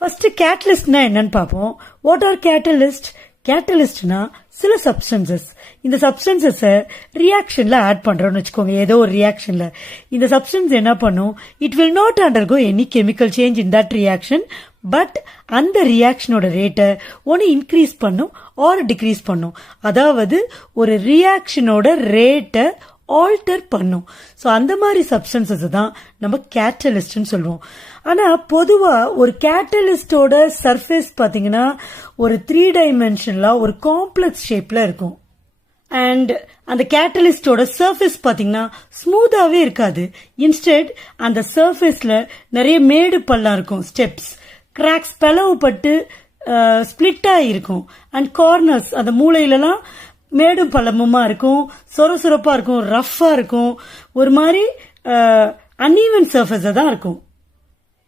First கேட்டலிஸ்ட்னா என்னன்னு பார்ப்போம். What are catalyst? கேட்டலிஸ்ட்னா சில சப்ஸ்டன்சஸ். இந்த சப்ஸ்டன்சஸ் ரியாக்ஷன்ல ஆட் பண்றோம்னு வச்சுக்கோங்க. ஏதோ ஒரு ரியாக்ஷன்ல இந்த சப்ஸ்டன்ஸ் என்ன பண்ணும்? It will not undergo any chemical change in that reaction. But அந்த ரியாக்ஷனோட ரேட்டை ஒன்று இன்க்ரீஸ் பண்ணும் ஆர் டிக்ரீஸ் பண்ணும். அதாவது ஒரு ரியாக்ஷனோட ரேட்டை ஆல்டர் பண்ணும். ஸோ அந்த மாதிரி சப்ஸ்டன்சஸ் தான் நம்ம கேட்டலிஸ்ட்னு சொல்லுவோம். ஆனா பொதுவா ஒரு கேட்டலிஸ்டோட சர்ஃபேஸ் பாத்தீங்கன்னா ஒரு 3 டைமென்ஷன்ல ஒரு காம்ப்ளெக்ஸ் ஷேப்ல இருக்கும். அண்ட் அந்த கேட்டலிஸ்டோட சர்ஃபேஸ் பாத்தீங்கன்னா ஸ்மூத்தாவே இருக்காது. இன்ஸ்டெட் அந்த சர்ஃபேஸ்ல நிறைய மேடு பள்ளம் இருக்கும், ஸ்டெப்ஸ், கிராக்ஸ் பிளவுபட்டு ஸ்பிளிட்டா இருக்கும். அண்ட் கார்னர்ஸ், அந்த மூளையிலலாம் மேடும் பள்ளமுமா இருக்கும், சொரசொரப்பா இருக்கும், ரஃப்பா இருக்கும், ஒரு மாதிரி அன்ஈவன் சர்ஃபேஸ் தான் இருக்கும்.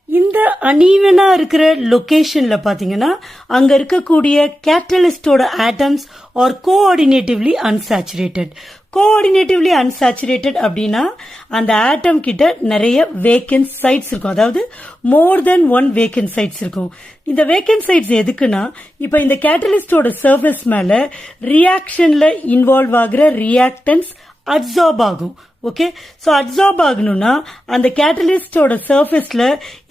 இந்த அன்ஈவனா இருக்கிற லொகேஷன்ல பாத்தீங்கன்னா அங்க இருக்கக்கூடிய கேட்டலிஸ்டோட ஆட்டம்ஸ் ஆர் கோஆர்டினேட்டிவ்லி அன்சாச்சுரேட்டட். கோஆர்டினேட்டிவ்லி அன்சாச்சுரேட்டட் அப்படின்னா அந்த ஆட்டம் கிட்ட நிறைய வேக்கன்ட் சைட்ஸ் இருக்கும். அதாவது மோர் தென் ஒன் வேக்கன்ட் சைட்ஸ் இருக்கும். இந்த வேக்கன்ட் சைட்ஸ் எதுக்குன்னா, இப்ப இந்த கேட்டலிஸ்டோட சர்ஃபேஸ் மேல ரியாக்ஷன்ல இன்வால்வ் ஆகுற ரியாக்டன்ஸ் அப்சார்ப் ஆகும். ஓகே, சோ அப்சார்ப் ஆகணும்னா அந்த கேட்டலிஸ்டோட சர்ஃபேஸ்ல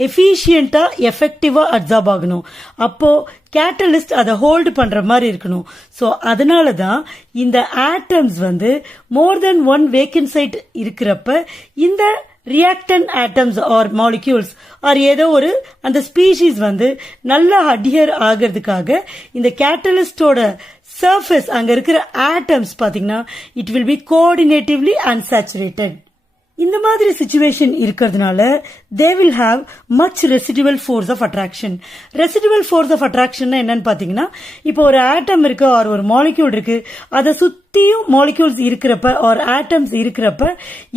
எஃபிஷியன்டா எஃபெக்டிவா அப்சார்ப் ஆகணும். அப்போ கேட்டலிஸ்ட் அதை ஹோல்டு பண்ற மாதிரி இருக்கணும். சோ அதனாலதான் இந்த ஆட்டம்ஸ் மோர் தென் ஒன் வேக்கன்ட் சைட் இருக்கிறப்ப இந்த ரியாக்டன் ஆட்டம்ஸ் ஆர் மாலிக்யூல்ஸ் ஆர் ஏதோ ஒரு அந்த ஸ்பீஷீஸ் நல்லா அட்ஹியர் ஆகிறதுக்காக இந்த கேட்டலிஸ்டோட சர்ஃபேஸ் அங்க இருக்கிற ஆட்டம்ஸ் பாத்தீங்கன்னா it will be coordinatively unsaturated. இந்த மாதிரி சிச்சுவேஷன் இருக்கிறதுனால they will have much residual force of attraction. Residual force of attraction என்னன்னு பாத்தீங்கன்னா, இப்போ ஒரு ஆட்டம் இருக்கு ஆர் ஒரு மாலிக்யூல் இருக்கு, அதை சுத்தியும் மாலிக்யூல்ஸ் இருக்கிறப்ப ஆர் ஆட்டம்ஸ் இருக்கிறப்ப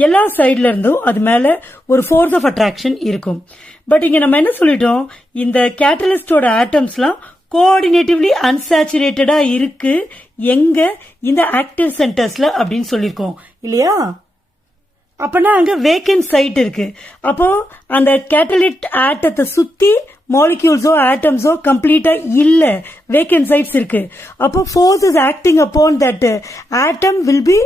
எல்லா சைட்ல இருந்தும் அது மேல ஒரு ஃபோர்ஸ் ஆஃப் அட்ராக்ஷன் இருக்கும். பட் இங்க நம்ம என்ன சொல்லிட்டோம், இந்த கேட்டலிஸ்டோட ஆட்டம்ஸ்லாம் கோஆர்டினேட்டிவ்லி அன்சாச்சுரேட்டடா இருக்கு. எங்க? இந்த ஆக்டிவ் சென்டர்ஸ்ல அப்படின்னு சொல்லிருக்கோம் இல்லையா? அப்பனா அங்க வேக்கன்ட் சைட் இருக்கு. அப்போ அந்த கேட்டலிட் ஆட்டத்தை சுத்தி மாலிக்யூல்ஸோ ஆட்டம்ஸோ கம்ப்ளீட்டா இல்ல, வேக்கன்ட் சைட்ஸ் இருக்கு. அப்போ force is acting upon that atom will be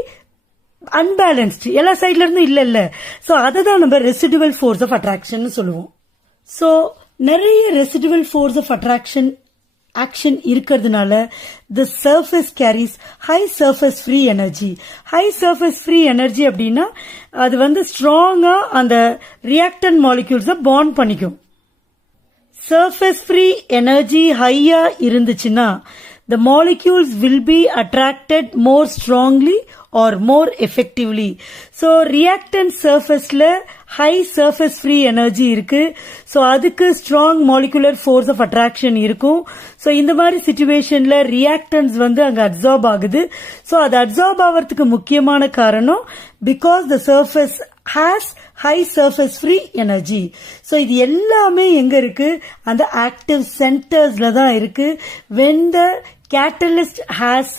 unbalanced, எல்லா சைட்ல இருந்தும் இல்ல. சோ அததான் நம்ம ரெசிடுவல் ஃபோர்ஸ் ஆஃப் அட்ராக்ஷன் சொல்லுவோம். சோ நிறைய residual force of attraction action இருக்கிறதுனால the surface carries high surface free energy. high surface free energy அப்படின்னா அது ஸ்ட்ராங்கா அந்த ரியாக்டன் மாலிக்யூல்ஸ பாண்ட் பண்ணிக்கும். surface free energy ஹையா இருந்துச்சுன்னா the molecules will be attracted more strongly or more effectively. So reactant surfaceல high surface free energy இருக்கு. So அதுக்கு strong molecular force of attraction இருக்கும். So இந்த மாதிரி situationல reactants அங்க absorb ஆகுது. So அது absorb ஆவறதுக்கு முக்கியமான காரணம் because the surface has high surface free energy. So இது எல்லாமே எங்க இருக்கு? அந்த active centersல தான் இருக்கு. When the catalyst has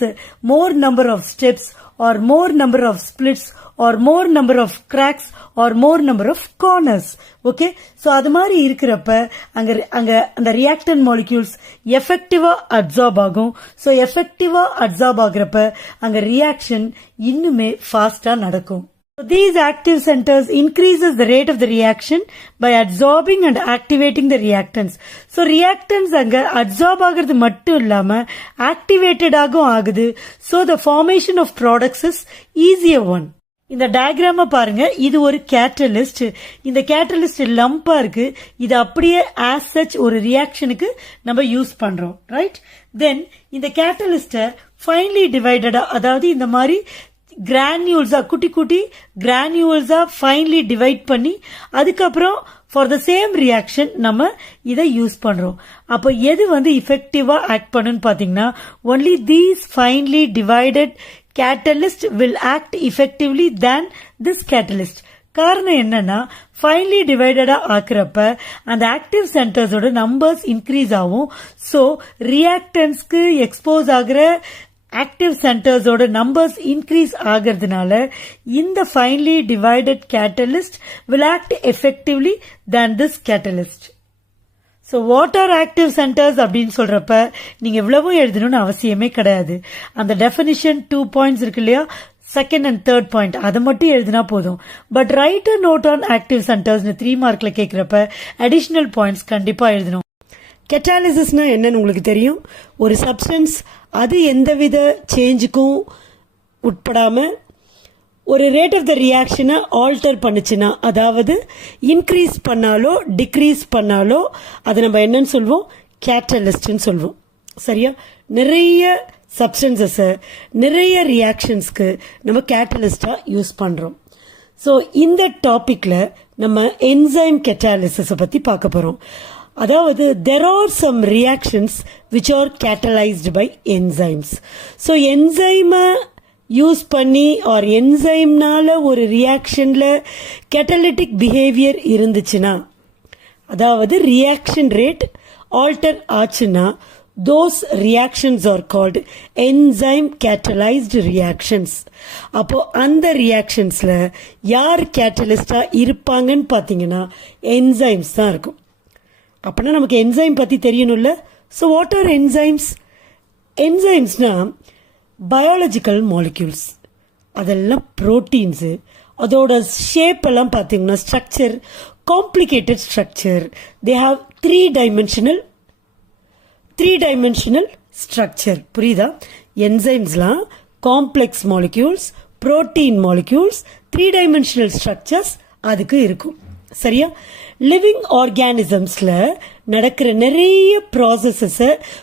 more number of steps or more number of splits or more number of cracks or more number of corners. Okay, so அது மாதிரி இருக்கிறப்ப அங்க அந்த ரியாக்டன் மாலிக்யூல்ஸ் எஃபெக்டிவா அப்சார்ப் ஆகும். சோ எஃபெக்டிவா அப்சார்ப் ஆகுறப்ப அங்க reaction இன்னுமே ஃபாஸ்டா நடக்கும். These active centers increases the rate of the reaction by absorbing and activating the reactants. So reactants அங்க absorb ஆகிறது மட்டும் இல்லாம activated ஆகுது. So the formation of products is easier one. இந்த டயக்ராம பாருங்க, இது ஒரு கேட்டலிஸ்ட். இந்த கேட்டலிஸ்ட் லம்பா இருக்கு. இது அப்படியே as such ஒரு ரியாக்ஷனுக்கு நம்ம யூஸ் பண்றோம், ரைட்? தென் இந்த கேட்டலிஸ்ட ஃபைன்லி டிவைடடா, அதாவது இந்த மாதிரி கிரானியூல்ஸா, குட்டி குட்டி கிரானியூல்ஸா ஃபைன்லி டிவைட் பண்ணி அதுக்கப்புறம் ஃபார் த சேம் ரியாக்ஷன் நம்ம இதை யூஸ் பண்றோம். அப்போ எது இஃபெக்டிவா ஆக்ட் பண்ணுன்னு பாத்தீங்கன்னா, only these finally divided catalyst will act effectively than this catalyst. காரணம் என்னன்னா, ஃபைன்லி டிவைடடா ஆக்குறப்ப அந்த ஆக்டிவ் சென்டர்ஸோட நம்பர்ஸ் இன்க்ரீஸ் ஆகும். சோ ரியாக்டன்ஸ்க்கு எக்ஸ்போஸ் ஆகுற ஆக்டிவ் சென்டர்ஸோட நம்பர்ஸ் இன்க்ரீஸ் ஆகிறதுனால இந்த finally divided catalyst will act effectively than this catalyst. So what are active centres அப்படின்னு சொல்றப்ப நீங்க இவ்வளவும் எழுதணும்னு அவசியமே கிடையாது. அந்த டெஃபினிஷன் 2 பாயிண்ட்ஸ் இருக்கு இல்லையா, செகண்ட் அண்ட் தேர்ட் பாயிண்ட் அதை மட்டும் எழுதினா போதும். But write a note on active சென்டர்ஸ்னு 3 மார்க்ல கேட்கிறப்ப அடிஷனல் பாயிண்ட்ஸ் கண்டிப்பா எழுதணும். கெட்டாலிசிஸ்னா என்னன்னு உங்களுக்கு தெரியும். ஒரு சப்ஸ்டன்ஸ் அது எந்தவித சேஞ்சுக்கும் உட்படாம ஒரு ரேட் ஆஃப் த ரியாக்ஷனை ஆல்டர் பண்ணுச்சுன்னா, அதாவது இன்க்ரீஸ் பண்ணாலோ டிக்ரீஸ் பண்ணாலோ அதை நம்ம என்னன்னு சொல்வோம், கேட்டலிஸ்ட்னு சொல்வோம். சரியா? நிறைய சப்ஸ்டன்சஸை நிறைய ரியாக்ஷன்ஸ்க்கு நம்ம கேட்டலிஸ்டா யூஸ் பண்றோம். ஸோ இந்த டாபிக்ல நம்ம என்சைம் கேட்டாலிசிஸை பத்தி பார்க்க போறோம். அதாவது there are some reactions which are catalyzed by enzymes. So enzyme use பண்ணி ஆர் என்சைம்னால ஒரு ரியாக்ஷன்ல கேட்டலிட்டிக் பிஹேவியர் இருந்துச்சுன்னா, அதாவது ரியாக்ஷன் ரேட் ஆல்டர் ஆச்சுன்னா, those reactions are called enzyme catalyzed reactions. அப்போ அந்த ரியாக்ஷன்ஸ்ல யார் கேட்டலிஸ்டா இருப்பாங்கன்னு பாத்தீங்கன்னா என்சைம்ஸ் தான் இருக்கும். அப்படின்னா நமக்கு என்சைம் பத்தி தெரியணும்ல. So what are enzymes? என்சைம்ஸ்னா பயாலஜிக்கல் மாலிக்யூல்ஸ், அதெல்லாம் புரோட்டீன்ஸு. அதோட ஷேப் எல்லாம் பார்த்தீங்கன்னா structure complicated structure. They have three dimensional structure. புரியுதா? என்சைம்ஸ்லாம் complex molecules, protein molecules, 3 dimensional structures அதுக்கு இருக்கும். சரியா? லிவிங் ஆர்கானிசம்ஸ்ல நடக்கிற நிறைய ப்ராசஸஸ்,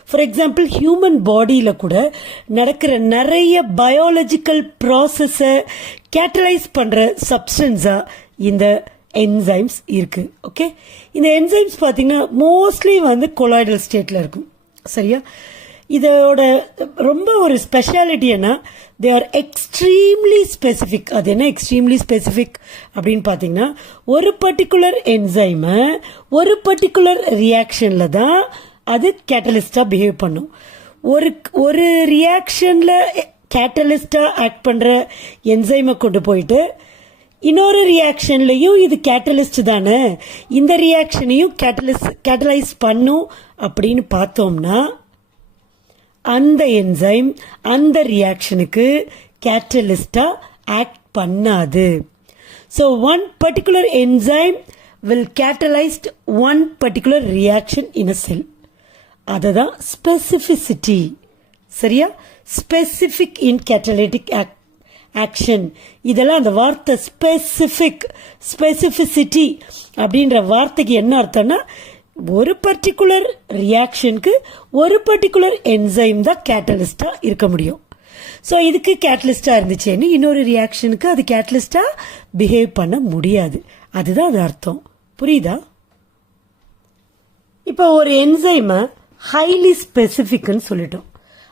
ஃபார் எக்ஸாம்பிள் ஹியூமன் பாடியில கூட நடக்கிற நிறைய பயாலஜிக்கல் ப்ராசஸ கேட்டலைஸ் பண்ற சப்ஸ்டன்ஸா இந்த என்சைம்ஸ் இருக்கு. ஓகே, இந்த என்சைம்ஸ் பாத்தீங்கன்னா மோஸ்ட்லி கொலாய்டல் ஸ்டேட்ல இருக்கும். சரியா? இதோட ரொம்ப ஒரு ஸ்பெஷாலிட்டி என்ன, தே ஆர் எக்ஸ்ட்ரீம்லி ஸ்பெசிபிக். அது என்ன எக்ஸ்ட்ரீம்லி ஸ்பெசிபிக் அப்படின்னு பாத்தீங்கன்னா, ஒரு பர்டிகுலர் என்சைம ஒரு பர்டிகுலர் ரியாக்ஷன்ல தான் அது கேட்டலிஸ்டா பிஹேவ் பண்ணும். ஒரு ரியாக்ஷன்ல கேட்டலிஸ்டா ஆக்ட் பண்ற என்சைமை கொண்டு போயிட்டு இன்னொரு ரியாக்ஷன்லயும் இது கேட்டலிஸ்ட் தானே, இந்த ரியாக்ஷனையும் கேட்டலைஸ் பண்ணும் அப்படின்னு பார்த்தோம்னா அந்த என்சைம் அந்த ரியாக்ஷனுக்கு கேட்டலிஸ்டா ஆக்ட் பண்ணாது. So one particular enzyme will catalyse one particular reaction in a cell. அதுதான் ஸ்பெசிபிசிட்டி. சரியா? Specific in catalytic action. இதெல்லாம் அந்த வார்த்தை ஸ்பெசிபிசிட்டி அப்படின்ற வார்த்தைக்கு என்ன அர்த்தம்னா, ஒரு பர்டிகுலர் ரியாக்ஷனுக்கு ஒரு பர்டிகுலர் என்சைம் தான் கேட்டலிஸ்டா இருக்க முடியும். ஸோ இதுக்கு கேட்டலிஸ்டா இருந்துச்சுன்னு இன்னொரு ரியாக்ஷனுக்கு அது கேட்டலிஸ்டா பிஹேவ் பண்ண முடியாது. அதுதான் அது அர்த்தம். புரியுதா? இப்போ ஒரு என்சைமை ஹைலி ஸ்பெசிபிக்னு சொல்லிட்டோம்.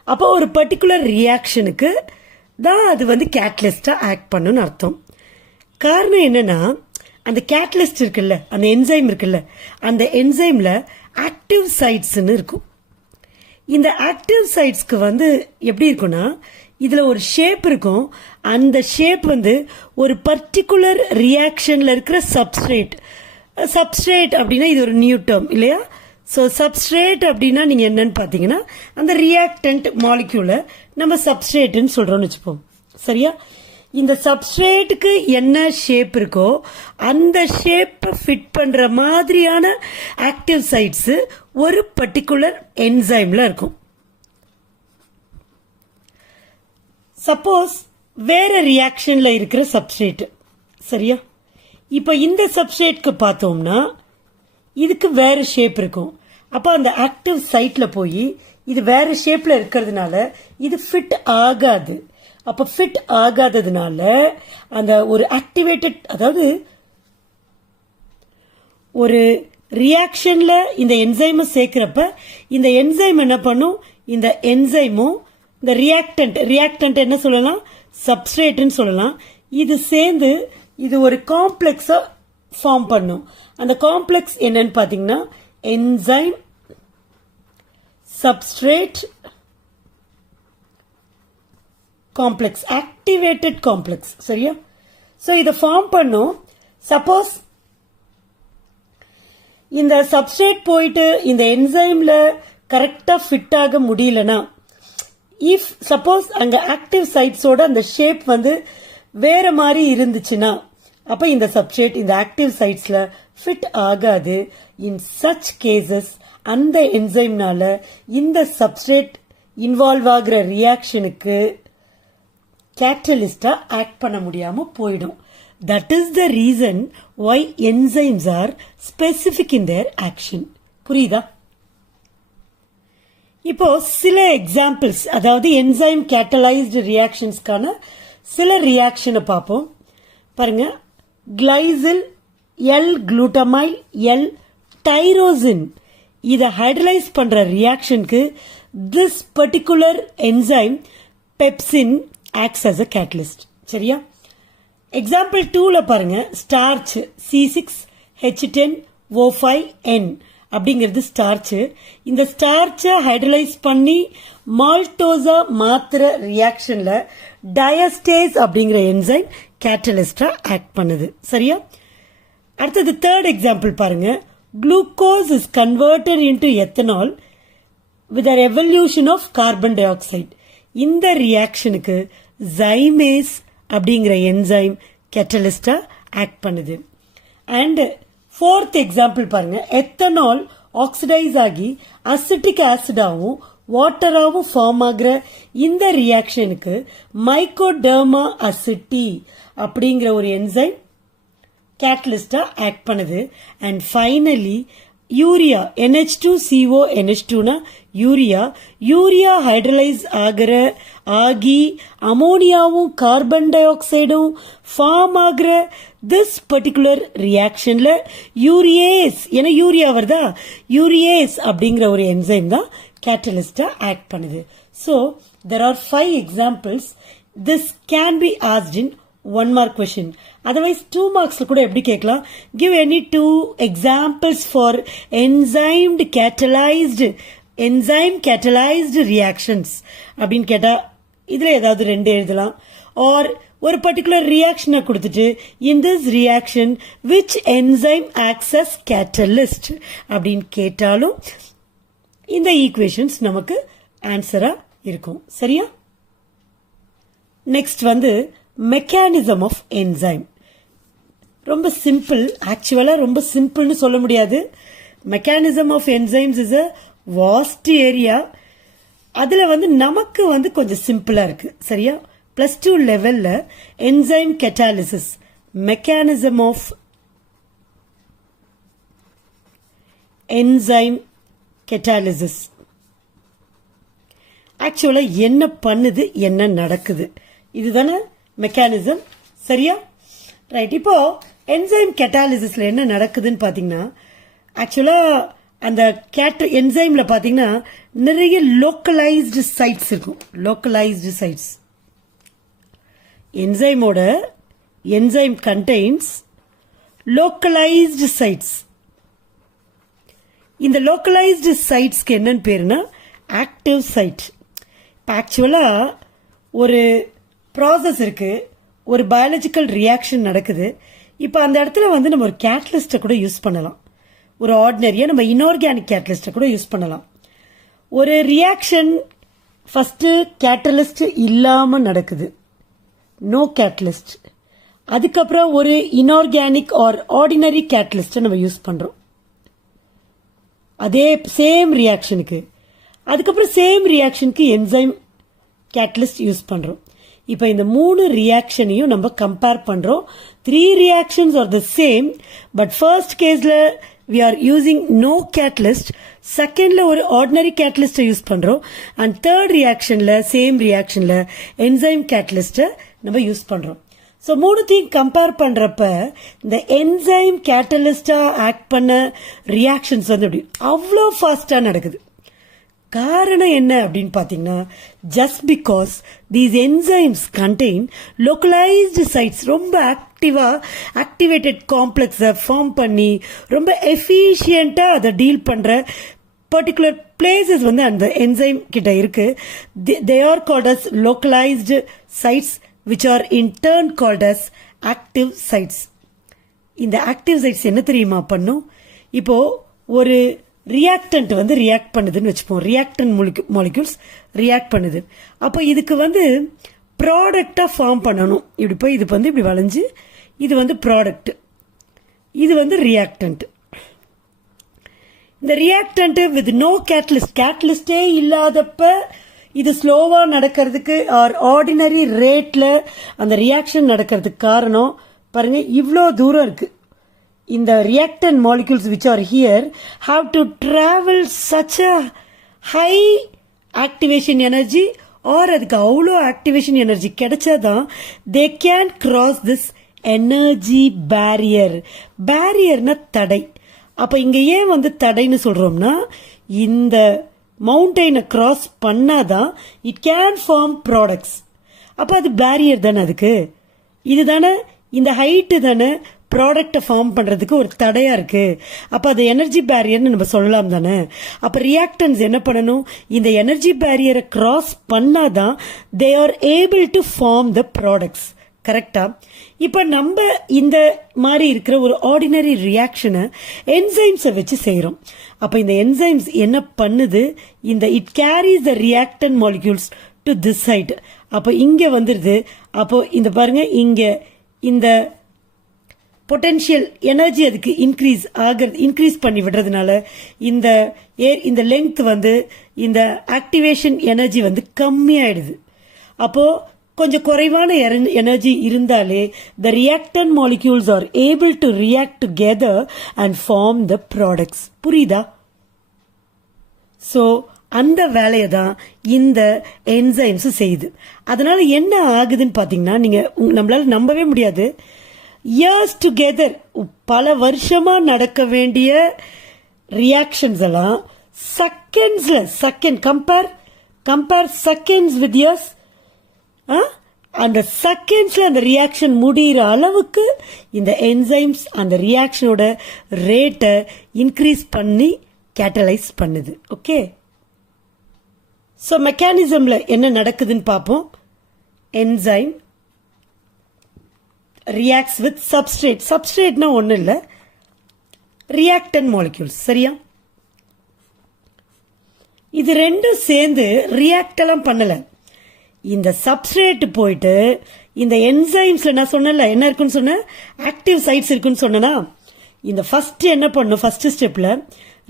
அப்போ ஒரு பர்டிகுலர் ரியாக்ஷனுக்கு தான் அது கேட்டலிஸ்டா ஆக்ட் பண்ணுன்னு அர்த்தம். காரணம் என்னன்னா, அந்த கேட்டலிஸ்ட் இருக்குல்ல, அந்த என்சைம் இருக்குல்ல, அந்த என்சைம்ல ஆக்டிவ் சைட்ஸ்ன்னு இருக்கும். இந்த ஆக்டிவ் சைட்ஸ்க்கு எப்படி இருக்கும்னா, இதுல ஒரு ஷேப் இருக்கும். அந்த ஷேப் ஒரு பர்டிகுலர் ரியாக்ஷன்ல இருக்கிற சப்ஸ்ட்ரேட் அப்படின்னா இது ஒரு நியூ டேர்ம் இல்லையா? ஸோ சப்ஸ்ட்ரேட் அப்படின்னா நீங்க என்னன்னு பாத்தீங்கன்னா, அந்த ரியாக்டன்ட் மாலிக்யூல நம்ம சப்ஸ்ட்ரேட்னு சொல்றோம்னு வச்சுப்போம். சரியா? இந்த சப்ஸ்ட்ரேட்டுக்கு என்ன ஷேப் இருக்கோ அந்த ஷேப் ஃபிட் பண்ற மாதிரியான ஆக்டிவ் சைட்ஸ் ஒரு பர்டிகுலர் என்சைம்ல இருக்கும். சப்போஸ் வேற ரியாக்ஷன்ல இருக்கிற சப்ஸ்ட்ரேட். சரியா? இப்ப இந்த சப்ஸ்ட்ரேட்க்கு பார்த்தோம்னா இதுக்கு வேற ஷேப் இருக்கும். அப்ப அந்த ஆக்டிவ் சைட்ல போய் இது வேற ஷேப்ல இருக்கிறதுனால இது ஃபிட் ஆகாது. அப்ப ஃபிட் ஆகாததுனால அந்த ஒரு ஆக்டிவேட்டட், அதாவது ஒரு ரியாக்ஷன்ல இந்த என்சைமை சேர்க்கிறப்ப இந்த என்சைம் என்ன பண்ணும், இந்த என்சைமும் இந்த ரியாக்டன்ட் என்ன சொல்லலாம், சப்ஸ்ட்ரேட்னு சொல்லலாம். இது சேர்ந்து இது ஒரு காம்ப்ளெக்ஸா ஃபார்ம் பண்ணும். அந்த காம்ப்ளெக்ஸ் என்னன்னு பாத்தீங்கன்னா enzyme substrate complex, activated complex. சரியா? சோ இத ஃபார்ம் பண்ணும். சப்போஸ் இந்த சப்ஸ்ட்ரேட் போயிட்டு இந்த என்சைம்ல கரெக்டா ஃபிட் ஆக முடியலனா, இஃப் சப்போஸ் அங்க ஆக்டிவ் சைட்ஸோட அந்த ஷேப் வந்து வேற மாதிரி இருந்துச்சுன்னா, அப்ப இந்த சப்ஸ்ட்ரேட் இந்த ஆக்டிவ் சைட்ஸ்ல ஃபிட் ஆகாது. இன் சச் கேசஸ் அந்த என்சைம்னால இந்த சப்ஸ்ட்ரேட் இன்வால்வ் ஆகிற ரியாக்ஷனுக்கு கேட்டலிஸ்டா ஆக்ட் பண்ண முடியாம போயிடும். That is the reason why enzymes are specific in their action. புரியுதா? இப்போ சில எக்ஸாம்பிள்ஸ், அதாவது என்சைம் கேட்டலைஸ்டு ரியாக்ஷன்ஸ்க்கான சில ரியாக்ஷனை பார்ப்போம். பாருங்க, glycyl L glutamyl L tyrosine இதை ஹைட்ரலைஸ் பண்ற ரியாக்ஷனுக்கு this particular enzyme pepsin acts as a catalyst. சரியா? எக்ஸாம்பிள் 2ல பாருங்க, ஸ்டார்ச் C6H10O5N அப்படிங்கிறது ஸ்டார்ச். இந்த ஸ்டார்ச்சை ஹைட்ரலைஸ் பண்ணி மால்டோஸா மாத்திர ரியாக்ஷன்ல டயஸ்டேஸ் அப்படிங்கிற என்சைம் கேட்டலிஸ்டா ஆக்ட் பண்ணுது. சரியா? அடுத்தது தேர்ட் எக்ஸாம்பிள் பாருங்க, glucose is converted into ethanol with revolution of carbon dioxide. இந்த ரியாக்ஷனுக்கு ஜைமேஸ் அப்படிங்கிற என்சைம் கேட்டலிஸ்டா ஆக்ட் பண்ணுது. அண்ட் ஃபோர்த் எக்ஸாம்பிள் பாருங்க, எத்தனால் ஆக்சிடைஸ் ஆகி அசிட்டிக் ஆசிடாவும் வாட்டராவும் ஃபார்ம் ஆகிற இந்த ரியாக்ஷனுக்கு மைக்கோடெர்மா அசிட்டி அப்படிங்கிற ஒரு என்சைம் கேட்டலிஸ்டா ஆக்ட் பண்ணுது. அண்ட் ஃபைனலி யூரியா NH2CO NH2னா யூரியா ஹைட்ரலைஸ் ஆகி அமோனியாவும் கார்பன் டை ஆக்சைடும் ஃபார்ம் ஆகிற திஸ் பர்டிகுலர் ரியாக்ஷன்ல யூரியேஸ், ஏன்னா யூரியா வருதா, யூரியேஸ் அப்படிங்கிற ஒரு என்சைம் தான் கேட்டலிஸ்டா ஆக்ட் பண்ணுது. So there are 5 examples. This can be asked in 1 mark question. Otherwise 2 marks கூட எப்படி கேட்கலாம், give any 2 examples for enzyme catalyzed reactions அப்படின்னு கேட்டா இதுல ஏதாவது 2 எழுதலாம். ஆர் ஒரு பர்டிகுலர் ரியாக்ஷனை கொடுத்துட்டு in this reaction which enzyme acts as catalyst அப்படின்னு கேட்டாலும் இந்த ஈக்குவேஷன்ஸ் நமக்கு ஆன்சரா இருக்கும். சரியா? நெக்ஸ்ட் வந்து மெக்கானிசம் ஆஃப் என்சைம். ரொம்ப சிம்பிள், ஆக்சுவலா ரொம்ப சிம்பிள்னு சொல்ல முடியாது. Mechanism of enzymes is a vast area. அதுல வந்து நமக்கு வந்து கொஞ்சம் சிம்பிளா இருக்கு. சரியா? +2 லெவல்ல enzyme catalysis, mechanism of enzyme catalysis ஆக்சுவலா என்ன பண்ணுது, என்ன நடக்குது, இதுதானே மெக்கானிசம். சரியா? ரைட். இப்போ என்சைம் கேட்டாலிசிஸ்ல என்ன நடக்குதுன்னு பாத்தீங்கன்னா, ஆக்சுவலா அந்த என்சைம்ல பாத்தீங்கன்னா நிறைய லோக்கலைஸ்டு சைட்ஸ் இருக்கும். Localised sites enzyme contains localised sites. இந்த லோக்கலைஸ்டு சைட்ஸ்க்கு என்னன்னு பேருனா ஆக்டிவ் சைட். ஆக்சுவலா ஒரு ப்ராசஸ் இருக்கு, ஒரு பயாலஜிக்கல் ரியாக்ஷன் நடக்குது. இப்போ அந்த இடத்துல வந்து நம்ம ஒரு கேட்டலிஸ்ட்டை கூட யூஸ் பண்ணலாம். ஒரு ஆர்டினரியா நம்ம இன்ஆர்கானிக் கேட்டலிஸ்ட்டை கூட யூஸ் பண்ணலாம். ஒரு ரியாக்ஷன் ஃபர்ஸ்ட் கேட்டலிஸ்ட் இல்லாம நடக்குது, நோ கேட்டலிஸ்ட். அதுக்கப்புறம் ஒரு இன்ஆர்கானிக் ஆர் ஆர்டினரி கேட்டலிஸ்ட்டை நம்ம யூஸ் பண்றோம் அதே சேம் ரியாக்ஷனுக்கு. அதுக்கப்புறம் சேம் ரியாக்ஷனுக்கு என்சைம் கேட்டலிஸ்ட் யூஸ் பண்றோம். இப்போ இந்த 3 ரியாக்ஷனையும் நம்ம கம்பேர் பண்றோம். 3 reactions are the same, but first caseல we are using no catalyst, secondல ஒரு ordinary catalyst யூஸ் பண்றோம், and third reactionல same reactionல enzyme catalyst நம்ம யூஸ் பண்றோம். ஸோ 3த்தையும் கம்பேர் பண்றப்ப இந்த என்சைம் கேட்டலிஸ்டா ஆக்ட் பண்ண ரியாக்ஷன்ஸ் வந்து அப்படி அவ்வளோ ஃபாஸ்டா நடக்குது. காரணம் என்ன அப்படின்னு பாத்தீங்கன்னா, just because these enzymes contain localised sites, ரொம்ப ஆக்டிவேட்டட் காம்ப்ளெக்ஸை ஃபார்ம் பண்ணி ரொம்ப எஃபிஷியண்டா அதை டீல் பண்ற பர்டிகுலர் பிளேசஸ் வந்து அந்த என்சைம் கிட்ட இருக்கு. They are called as localised sites which are in turn called as active sites. இந்த active sites என்ன தெரியுமா பண்ணும்? இப்போ ஒரு ரியாக்டன்ட் வந்து ரியாக்ட் பண்ணுதுன்னு வச்சுப்போம். ரியாக்டன் மாலிக்யூல்ஸ் ரியாக்ட் பண்ணுது. அப்போ இதுக்கு வந்து ப்ராடக்டா ஃபார்ம் பண்ணணும். இப்படி போய் இது வந்து இப்படி வளைஞ்சு இது வந்து ப்ராடக்ட், இது வந்து ரியாக்டன்ட். இந்த ரியாக்டன்ட் வித் நோ கேட்டலிஸ்டே இல்லாதப்ப இது ஸ்லோவா நடக்கிறதுக்கு ஆர்டினரி ரேட்ல அந்த ரியாக்ஷன் நடக்கிறதுக்கு காரணம் பாருங்க, இவ்வளோ தூரம் இருக்கு. இந்த reactant molecules which are here have to travel such a high activation energy or அதுக்கு அவ்வளோ activation energy கிடைச்சாதான் they can cross this energy barrier. barrierனா தடை. அப்ப இங்க ஏன் வந்து தடைன்னு சொல்றோம்னா, இந்த மவுண்டனை கிராஸ் பண்ணாதான் it can form products. அப்ப அது பேரியர் தானே, அதுக்கு இதுதானே, இந்த ஹைட்டு தானே ப்ராடக்டை ஃபார்ம் பண்றதுக்கு ஒரு தடையா இருக்கு. அப்ப அது எனர்ஜி பேரியர்னு நம்ம சொல்லலாம் தானே. அப்ப ரியாக்டன்ஸ் என்ன பண்ணணும், இந்த எனர்ஜி பேரியரை கிராஸ் பண்ணாதான் they are able to form the products. கரெக்டா? இப்ப நம்ம இந்த மாதிரி இருக்கிற ஒரு ஆர்டினரி ரியாக்ஷனை என்சைம்ஸை வச்சு செய்யறோம். அப்ப இந்த என்சைம்ஸ் என்ன பண்ணுது, இந்த it carries the reactant molecules to this side. அப்ப இங்க வந்துருது. அப்போ இந்த பாருங்க, இங்க இந்த பொட்டன்ஷியல் எனர்ஜி அதுக்கு இன்க்ரீஸ் பண்ணி விடுறதுனால இந்த லெங்த் வந்து இந்த ஆக்டிவேஷன் எனர்ஜி வந்து கம்மியாயிடுது. அப்போ கொஞ்சம் குறைவான எனர்ஜி இருந்தாலே the reactant molecules are able to react together and form the products. புரியுதா? சோ அந்த வேலையை தான் இந்த என்சைம்ஸ் செய்யுது. அதனால என்ன ஆகுதுன்னு பாத்தீங்கன்னா, நீங்க நம்மளால நம்பவே முடியாது, இயர்ஸ் டுகெதர் பல வருஷமா நடக்க வேண்டிய ரியாக்ஷன்ஸ் எல்லாம் செகண்ட்ஸ்ல கம்பேர் செகண்ட்ஸ் வித் இயர்ஸ், அந்த செகண்ட்ஸ்ல அந்த ரியாக்ஷன் முடிகிற அளவுக்கு இந்த என்சைம்ஸ் அந்த ரியாக்ஷனோட ரேட்டை இன்க்ரீஸ் பண்ணி கேட்டலைஸ் பண்ணுது. ஓகே, ஸோ மெக்கானிசம்ல என்ன நடக்குதுன்னு பார்ப்போம். என்சைம் ரியாக்ட்ஸ் வித் சப்ஸ்ட்ரேட்னா ஒன்றும் இல்லை, ரியாக்டன் மாலிக்யூல்ஸ். சரியா? இது ரெண்டும் சேர்ந்து ரியாக்ட் எல்லாம் பண்ணல. இந்த சப்ஸ்ட்ரேட் போயிட்டு இந்த என்சைம்ஸ்ல நான் சொன்னல என்ன இருக்குன்னு சொன்ன, ஆக்டிவ் சைட்ஸ் இருக்குன்னு சொன்னா, இந்த ஃபர்ஸ்ட் என்ன பண்ணும், ஃபர்ஸ்ட் ஸ்டெப்ல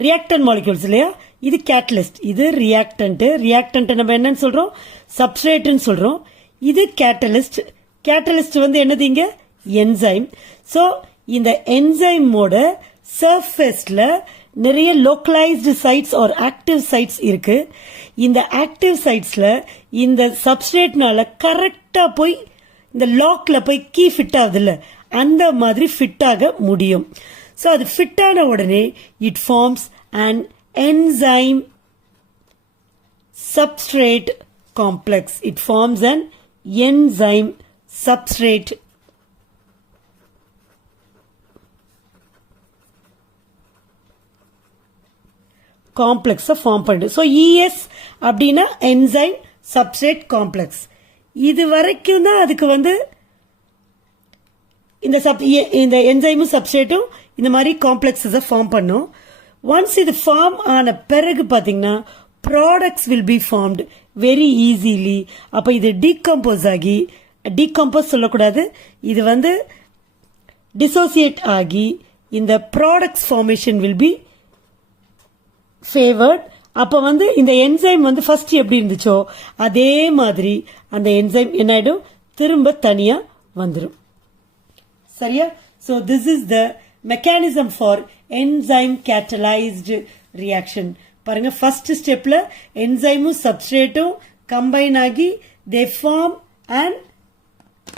ரியாக்டன் மாலிக்யூல்ஸ் இல்லையா, இது கேட்டலிஸ்ட், இது ரியாக்டன்ட் நம்ம என்னன்னு சொல்றோம், சப்ஸ்ட்ரேட்னு சொல்றோம். இது கேட்டலிஸ்ட் வந்து என்னது, இங்க என்சைம். சோ இந்த என்சைமோட சர்ஃபேஸ்ல நிறைய localised sites or active sites இருக்கு. இந்த ஆக்டிவ் சைட்ஸ்ல இந்த சப்ஸ்ட்ரேட்னால கரெக்டா போய் இந்த லாக்ல போய் கீ ஃபிட் ஆகுது இல்ல, அந்த மாதிரி ஃபிட் ஆக முடியும். சோ அது ஃபிட் ஆன உடனே it forms an enzyme substrate complex. It forms an enzyme substrate காம்ப்ளெக்ஸை ஃபார்ம் பண்ணுது. ஸோ இஎஸ் அப்படின்னா என்சைம் சப்ஸ்ட்ரேட் காம்ப்ளெக்ஸ். இது வரைக்கும் தான் அதுக்கு வந்து இந்த என்சைமும் சப்ஸ்ட்ரேட்டும் இந்த மாதிரி காம்ப்ளெக்ஸஸை ஃபார்ம் பண்ணும். ஒன்ஸ் இது ஃபார்ம் ஆன பிறகு பார்த்தீங்கன்னா products will be formed very easily. அப்போ இது டீகம்போஸ் ஆகி, டீகம்போஸ் சொல்லக்கூடாது, இது வந்து டிசோசியேட் ஆகி இந்த products formation will be favoured. அப்ப வந்து இந்த என்சைம் வந்து ஃபர்ஸ்ட் எப்படி இருந்துச்சோ அதே மாதிரி அந்த என்சைம் என்ன ஆயிடும், திரும்ப தனியா வந்துடும். சரியா? So this is the mechanism for enzyme catalysed reaction. பாருங்க, ஃபர்ஸ்ட் ஸ்டெப்ல என்சைமும் சப்ஸ்ட்ரேட்டும் கம்பைன் ஆகி they form and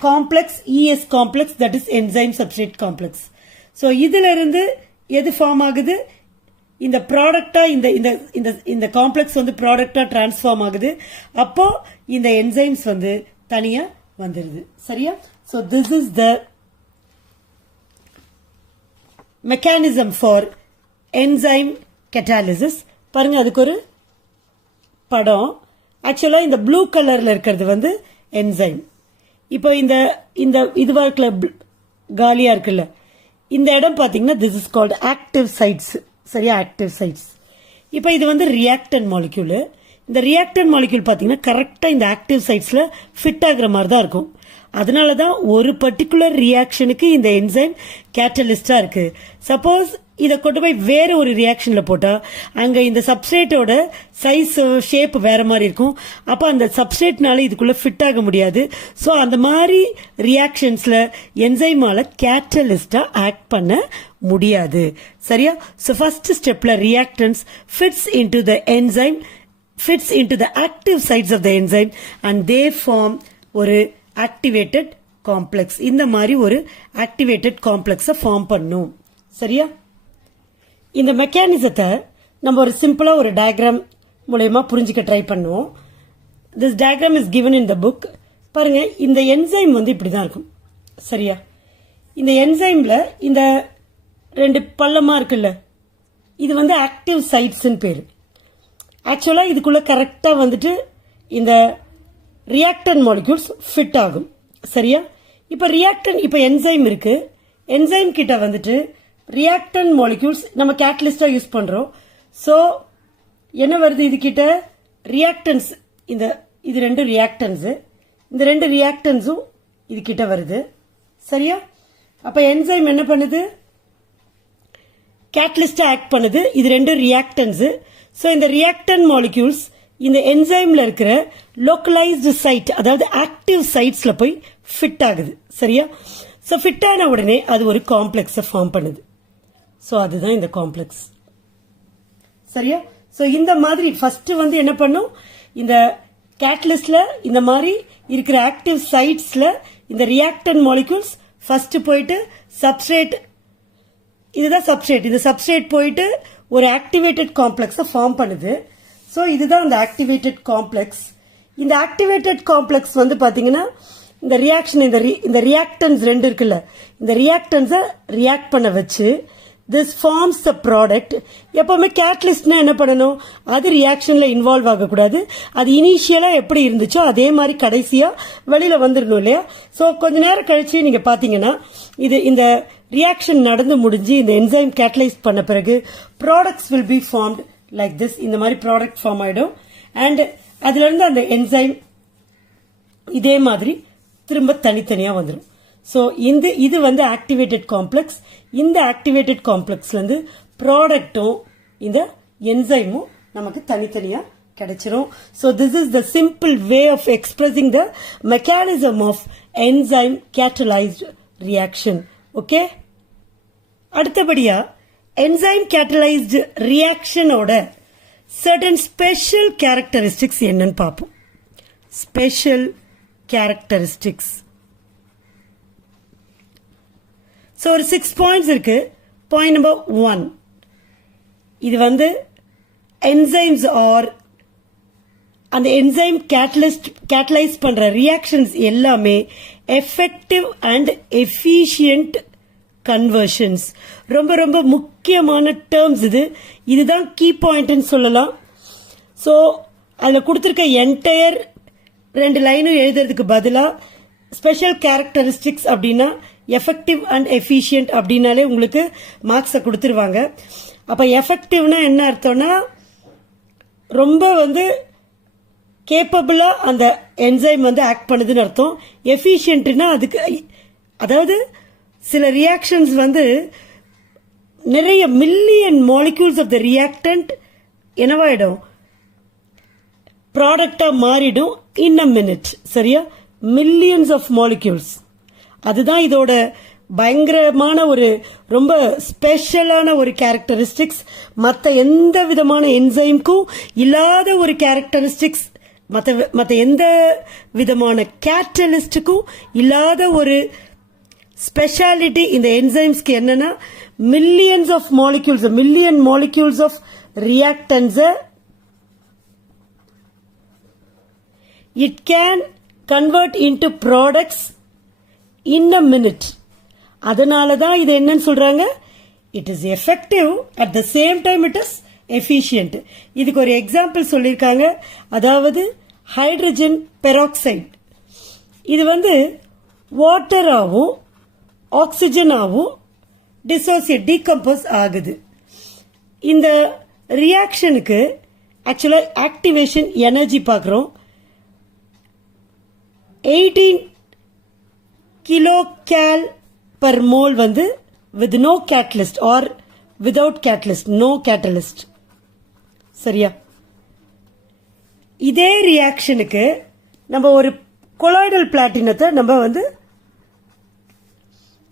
complex, ES complex, that is enzyme substrate complex. So இதுல இருந்து எது ஃபார்ம் ஆகுது, இந்த ப்ராடக்டா இந்த காம்ப்ளெக்ஸ் வந்து ப்ராடக்டா டிரான்ஸ்ஃபார்ம் ஆகுது. அப்போ இந்த என்சைம்ஸ் வந்து தனியா வந்துருது. சரியா? So this is the mechanism for enzyme catalysis. பாருங்க, அதுக்கு ஒரு படம். ஆக்சுவலா இந்த ப்ளூ கலர்ல இருக்கிறது வந்து என்சைம். இப்போ இந்த இதுவா இருக்குல்ல, காலியா இருக்குல்ல, இந்த இடம் பாத்தீங்கன்னா this is called active sites. சரியா, ஆக்டிவ் சைட்ஸ். இப்போ இது வந்து ரியாக்டன்ட் மாலிக்யூல். இந்த ரியாக்டன்ட் மாலிக்யூல் பார்த்தீங்கன்னா கரெக்டாக இந்த ஆக்டிவ் சைட்ஸில் ஃபிட் ஆகுற மாதிரி தான் இருக்கும். அதனால தான் ஒரு பர்டிகுலர் ரியாக்ஷனுக்கு இந்த என்சைம் கேட்டலிஸ்டாக இருக்கு. சப்போஸ் இதை கொண்டு போய் வேற ஒரு ரியாக்ஷன்ல போட்டா அங்க இந்த சப்ஸ்ட்ரேட்டோட சைஸ் ஷேப் வேற மாதிரி இருக்கும். அப்ப அந்த சப்ஸ்ட்ரேட்னால இதுக்குள்ள ஃபிட் ஆக முடியாது. ஸோ அந்த மாதிரி ரியாக்ஷன்ஸ்ல என்சைமால கேட்டலிஸ்டா ஆக்ட் பண்ண முடியாது. சரியா? ஸோ ஃபர்ஸ்ட் ஸ்டெப்ல reactants fits into the enzyme, fits into the active sites of the enzyme and they form ஒரு activated complex. இந்த மாதிரி ஒரு activated complex form பண்ணும். சரியா? இந்த மெக்கானிசத்தை நம்ம ஒரு சிம்பிளா ஒரு டயக்ராம் மூலமா புரிஞ்சுக்க ட்ரை பண்ணுவோம். This diagram is given in the book. பாருங்க, இந்த என்சைம் வந்து இப்படிதான் இருக்கும். சரியா? இந்த என்சைம்ல இந்த ரெண்டு பள்ளமா இருக்குல்ல, இது வந்து ஆக்டிவ் சைட்ஸ்ன்னு பேரு. ஆக்சுவலா இதுக்குள்ள கரெக்டா வந்துட்டு இந்த ரியாக்டன் மாலிக்யூல்ஸ் ஃபிட் ஆகும். சரியா? இப்ப ரியாக்டன், இப்ப என்சைம் இருக்கு. என்சைம் கிட்ட வந்துட்டு ரியாக்டன் மாலிக்யூல்ஸ் நம்ம கேட்டலிஸ்டா யூஸ் பண்றோம். சோ என்ன வருது இது கிட்ட? ரியாக்டன்ஸ். இது ரெண்டு ரியாக்டன்ஸ், இந்த ரெண்டு ரியாக்டன்ஸும் இது கிட்ட வருது. சரியா? அப்ப என்சைம் என்ன பண்ணுது? கேட்டலிஸ்டா ஆக்ட் பண்ணுது. இது ரெண்டு ரியாக்டன்ஸ். சோ இந்த ரியாக்டன் மாலிக்யூல்ஸ் இந்த என்சைம்ல இருக்கிற லோக்கலைஸ்டு சைட், அதாவது ஆக்டிவ் சைட்ஸ்ல போய் ஃபிட் ஆகுது. சரியா? சோ ஃபிட் ஆன உடனே அது ஒரு காம்ப்ளெக்ஸை ஃபார்ம் பண்ணுது. சோ அதுதான் இந்த காம்ப்ளெக்ஸ். சரியா? சோ இந்த மாதிரி ஃபர்ஸ்ட் வந்து என்ன பண்ணும்? இந்த கேட்டலிஸ்ட்ல இந்த மாதிரி இருக்கிற ஆக்டிவ் சைட்ஸ்ல இந்த ரியாக்டன் மாலிக்யூல்ஸ் ஃபர்ஸ்ட் போயிட்டு சப்ஸ்ட்ரேட், இதுதான் சப்ஸ்ட்ரேட், இந்த சப்ஸ்ட்ரேட் போயிட்டு ஒரு ஆக்டிவேட்டட் காம்ப்ளெக்ஸை ஃபார்ம் பண்ணுது. ஸோ இதுதான் அந்த ஆக்டிவேட்டட் காம்ப்ளெக்ஸ். இந்த ஆக்டிவேட்டட் காம்ப்ளெக்ஸ் வந்து பாத்தீங்கன்னா இந்த ரியாக்ஷன், இந்த ரியாக்டன்ஸ் ரெண்டு இருக்குல்ல, இந்த ரியாக்டன்ஸை ரியாக்ட் பண்ண வச்சு திஸ் ஃபார்ம்ஸ் த ப்ராடக்ட். எப்பவுமே கேட்டலிஸ்ட்னா என்ன பண்ணணும்? அது ரியாக்ஷன்ல இன்வால்வ் ஆகக்கூடாது. அது இனிஷியலா எப்படி இருந்துச்சோ அதே மாதிரி கடைசியா வெளியில வந்துடணும் இல்லையா? ஸோ கொஞ்ச நேரம் கழிச்சு நீங்க பாத்தீங்கன்னா இந்த ரியாக்ஷன் நடந்து முடிஞ்சு இந்த என்சைம் கேட்டலைஸ் பண்ண பிறகு products will be formed like this. இந்த மாதிரி ப்ராடக்ட் ஃபார்ம் ஆயிடும். அண்ட் அதுல இருந்து அந்த என்சைம் இதே மாதிரி திரும்ப தனித்தனியா வந்துடும். ஸோ இது வந்து ஆக்டிவேட்டட் காம்ப்ளெக்ஸ். இந்த ஆக்டிவேட்டட் காம்ப்ளெக்ஸ்ல இருந்து ப்ராடக்டும் இந்த என்சைமும் நமக்கு தனித்தனியா கிடைச்சிரும். So this is the simple way of expressing the mechanism of enzyme catalysed reaction. Okay, அடுத்தபடியா என்சைம் கேட்டலைஸ்டு ரியாக்ஷனோட சர்டன் ஸ்பெஷல் கேரக்டரிஸ்டிக்ஸ் என்னன்னு பார்ப்போம். Special characteristics. ஸோ ஒரு 6 பாயிண்ட்ஸ் இருக்கு. பாயிண்ட் நம்பர் 1, இது வந்து என்சைம்ஸ் ஆர் அந்த என்சைம் கேட்டலைஸ் பண்ற ரியாக்ஷன்ஸ் எல்லாமே எஃபெக்டிவ் அண்ட் எஃபிஷியன்ட் கன்வர்ஷன்ஸ். ரொம்ப ரொம்ப முக்கியமான டேர்ம்ஸ் இதுதான் கீ பாயிண்ட்னு சொல்லலாம். ஸோ அதில் கொடுத்துருக்க என்டையர் 2 லைனும் எழுதுறதுக்கு பதிலாக ஸ்பெஷல் கேரக்டரிஸ்டிக்ஸ் அப்படின்னா எஃபெக்டிவ் அண்ட் எஃபிஷியன்ட் அப்படின்னாலே உங்களுக்கு மார்க்ஸை கொடுத்துருவாங்க. அப்போ எஃபெக்டிவ்னா என்ன அர்த்தம்னா ரொம்ப வந்து கேப்பபிளா அந்த என்சைம் வந்து ஆக்ட் பண்ணுதுன்னு அர்த்தம். எஃபிஷியன்ட்னா அதுக்கு, அதாவது சில ரியாக்ஷன்ஸ் வந்து நிறைய million molecules of the reactant என்னவாயிடும்? ப்ராடக்டா மாறிடும் இன் அ மினிட். சரியா? Millions of molecules. அதுதான் இதோட பயங்கரமான ஒரு ரொம்ப ஸ்பெஷலான ஒரு கேரக்டரிஸ்டிக்ஸ். மற்ற எந்த விதமான என்சைம்க்கும் இல்லாத ஒரு கேரக்டரிஸ்டிக்ஸ், மற்ற எந்த விதமான கேட்டலிஸ்டுக்கும் இல்லாத ஒரு ஸ்பெஷாலிட்டி இந்த என்சைம்ஸ்க்கு என்னன்னா millions of molecules, million molecules of reactants it can convert into products in a minute. அதனாலதான் இது என்னன்னு சொல்றாங்க? It is effective at the same time it is efficient. இதுக்கு ஒரு எக்ஸாம்பிள் சொல்லியிருக்காங்க. அதாவது ஹைட்ரஜன் பெராக்சைடு, இது வந்து வாட்டராகவும் ஆக்சிஜனாகவும் டீகம்போஸ் ஆகுது. இந்த ரியாக்ஷனுக்கு ஆக்சுவலா ஆக்டிவேஷன் எனர்ஜி பார்க்குறோம். 18 கிலோ கேல் பர் மோல் வந்து with no catalyst or without catalyst, no catalyst. சரியா? இதே ரியாக்ஷனுக்கு நம்ம ஒரு கொலாய்டல் பிளாட்டினத்தை நம்ம வந்து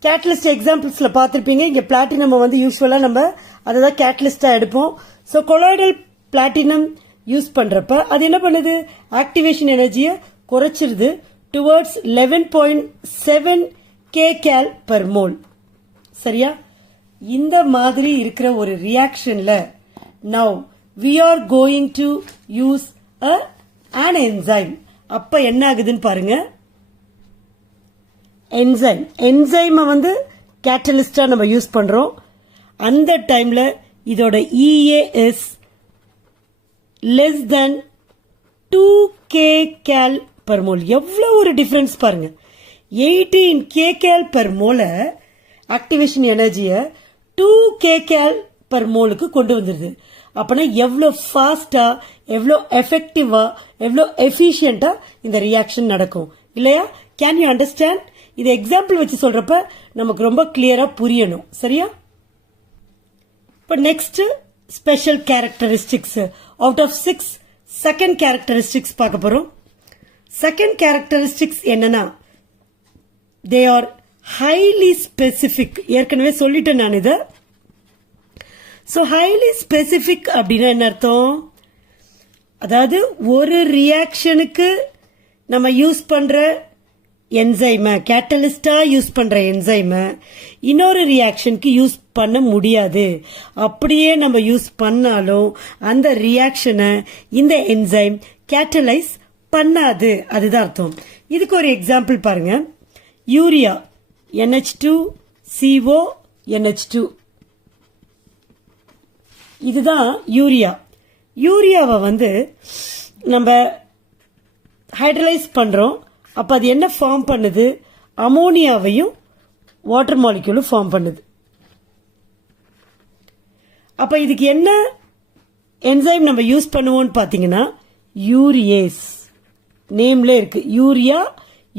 கேட்டலிஸ்ட் எக்ஸாம்பிள்ஸ்ல பார்த்துருப்பீங்க. இங்க பிளாட்டினம் வந்து யூஸ்வலா நம்ம அதை தான் கேட்டலிஸ்டா எடுப்போம். ஸோ கொலாய்டல் பிளாட்டினம் யூஸ் பண்றப்ப அது என்ன பண்ணுது, ஆக்டிவேஷன் எனர்ஜியை குறைச்சிருது towards 11.7 K cal per mole. சரியா? இந்த மாதிரி இருக்கிற ஒரு ரியாக்ஷன்ல now we are going to use an enzyme. அப்ப என்ன ஆகுதுன்னு பாருங்க. என்சைம் வந்து கேட்டலிஸ்டா நம்ம யூஸ் பண்றோம். அந்த டைம்ல இதோட EA is less than 2 k cal per mole. எவ்வளவு ஒரு டிஃபரன்ஸ் பாருங்க. 18 k cal per mole activation எனர்ஜியை 2 k cal per moleக்கு கொண்டு வந்துருது. அப்பனா எவ்வளோ ஃபாஸ்டா, எவ்வளோ எஃபெக்டிவா, எவ்வளோ எஃபிஷியண்டா இந்த ரியாக்ஷன் நடக்கும் இல்லையா? Can you understand? இது எக்ஸாம்பிள் வச்சு சொல்றப்ப நமக்கு ரொம்ப கிளியரா புரியணும். சரியா? இப்போ next special characteristics. Out of 6 second characteristics பார்க்க போறோம். செகண்ட் கேரக்டரிஸ்டிக்ஸ் என்னன்னா தே ஆர் ஹைலி ஸ்பெசிபிக். ஏற்கனவே சொல்லிட்டேன் நான் இதை. ஸோ ஹைலி ஸ்பெசிபிக் அப்படின்னா என்ன அர்த்தம்? அதாவது ஒரு ரியாக்ஷனுக்கு நம்ம யூஸ் பண்ற என்சைமை, கேட்டலிஸ்டா யூஸ் பண்ற என்சைமை இன்னொரு ரியாக்ஷனுக்கு யூஸ் பண்ண முடியாது. அப்படியே நம்ம யூஸ் பண்ணாலும் அந்த ரியாக்ஷனை இந்த என்சைம் கேட்டலைஸ் பண்ணாது. அதுதான் அர்த்தம். இதுக்கு ஒரு எக்ஸாம்பிள் பாருங்க. யூரியா NH2CO NH2, இதுதான் யூரியா. யூரியாவை வந்து நம்ம ஹைட்ரலைஸ் பண்றோம். அப்ப அது என்ன ஃபார்ம் பண்ணுது? அமோனியாவையும் வாட்டர் மாலிக்யூலும் ஃபார்ம் பண்ணுது. அப்ப இதுக்கு என்ன என்சைம் நம்ம யூஸ் பண்ணுவோம்னு பாத்தீங்கன்னா யூரியேஸ். நேம்ல இருக்கு யூரியா,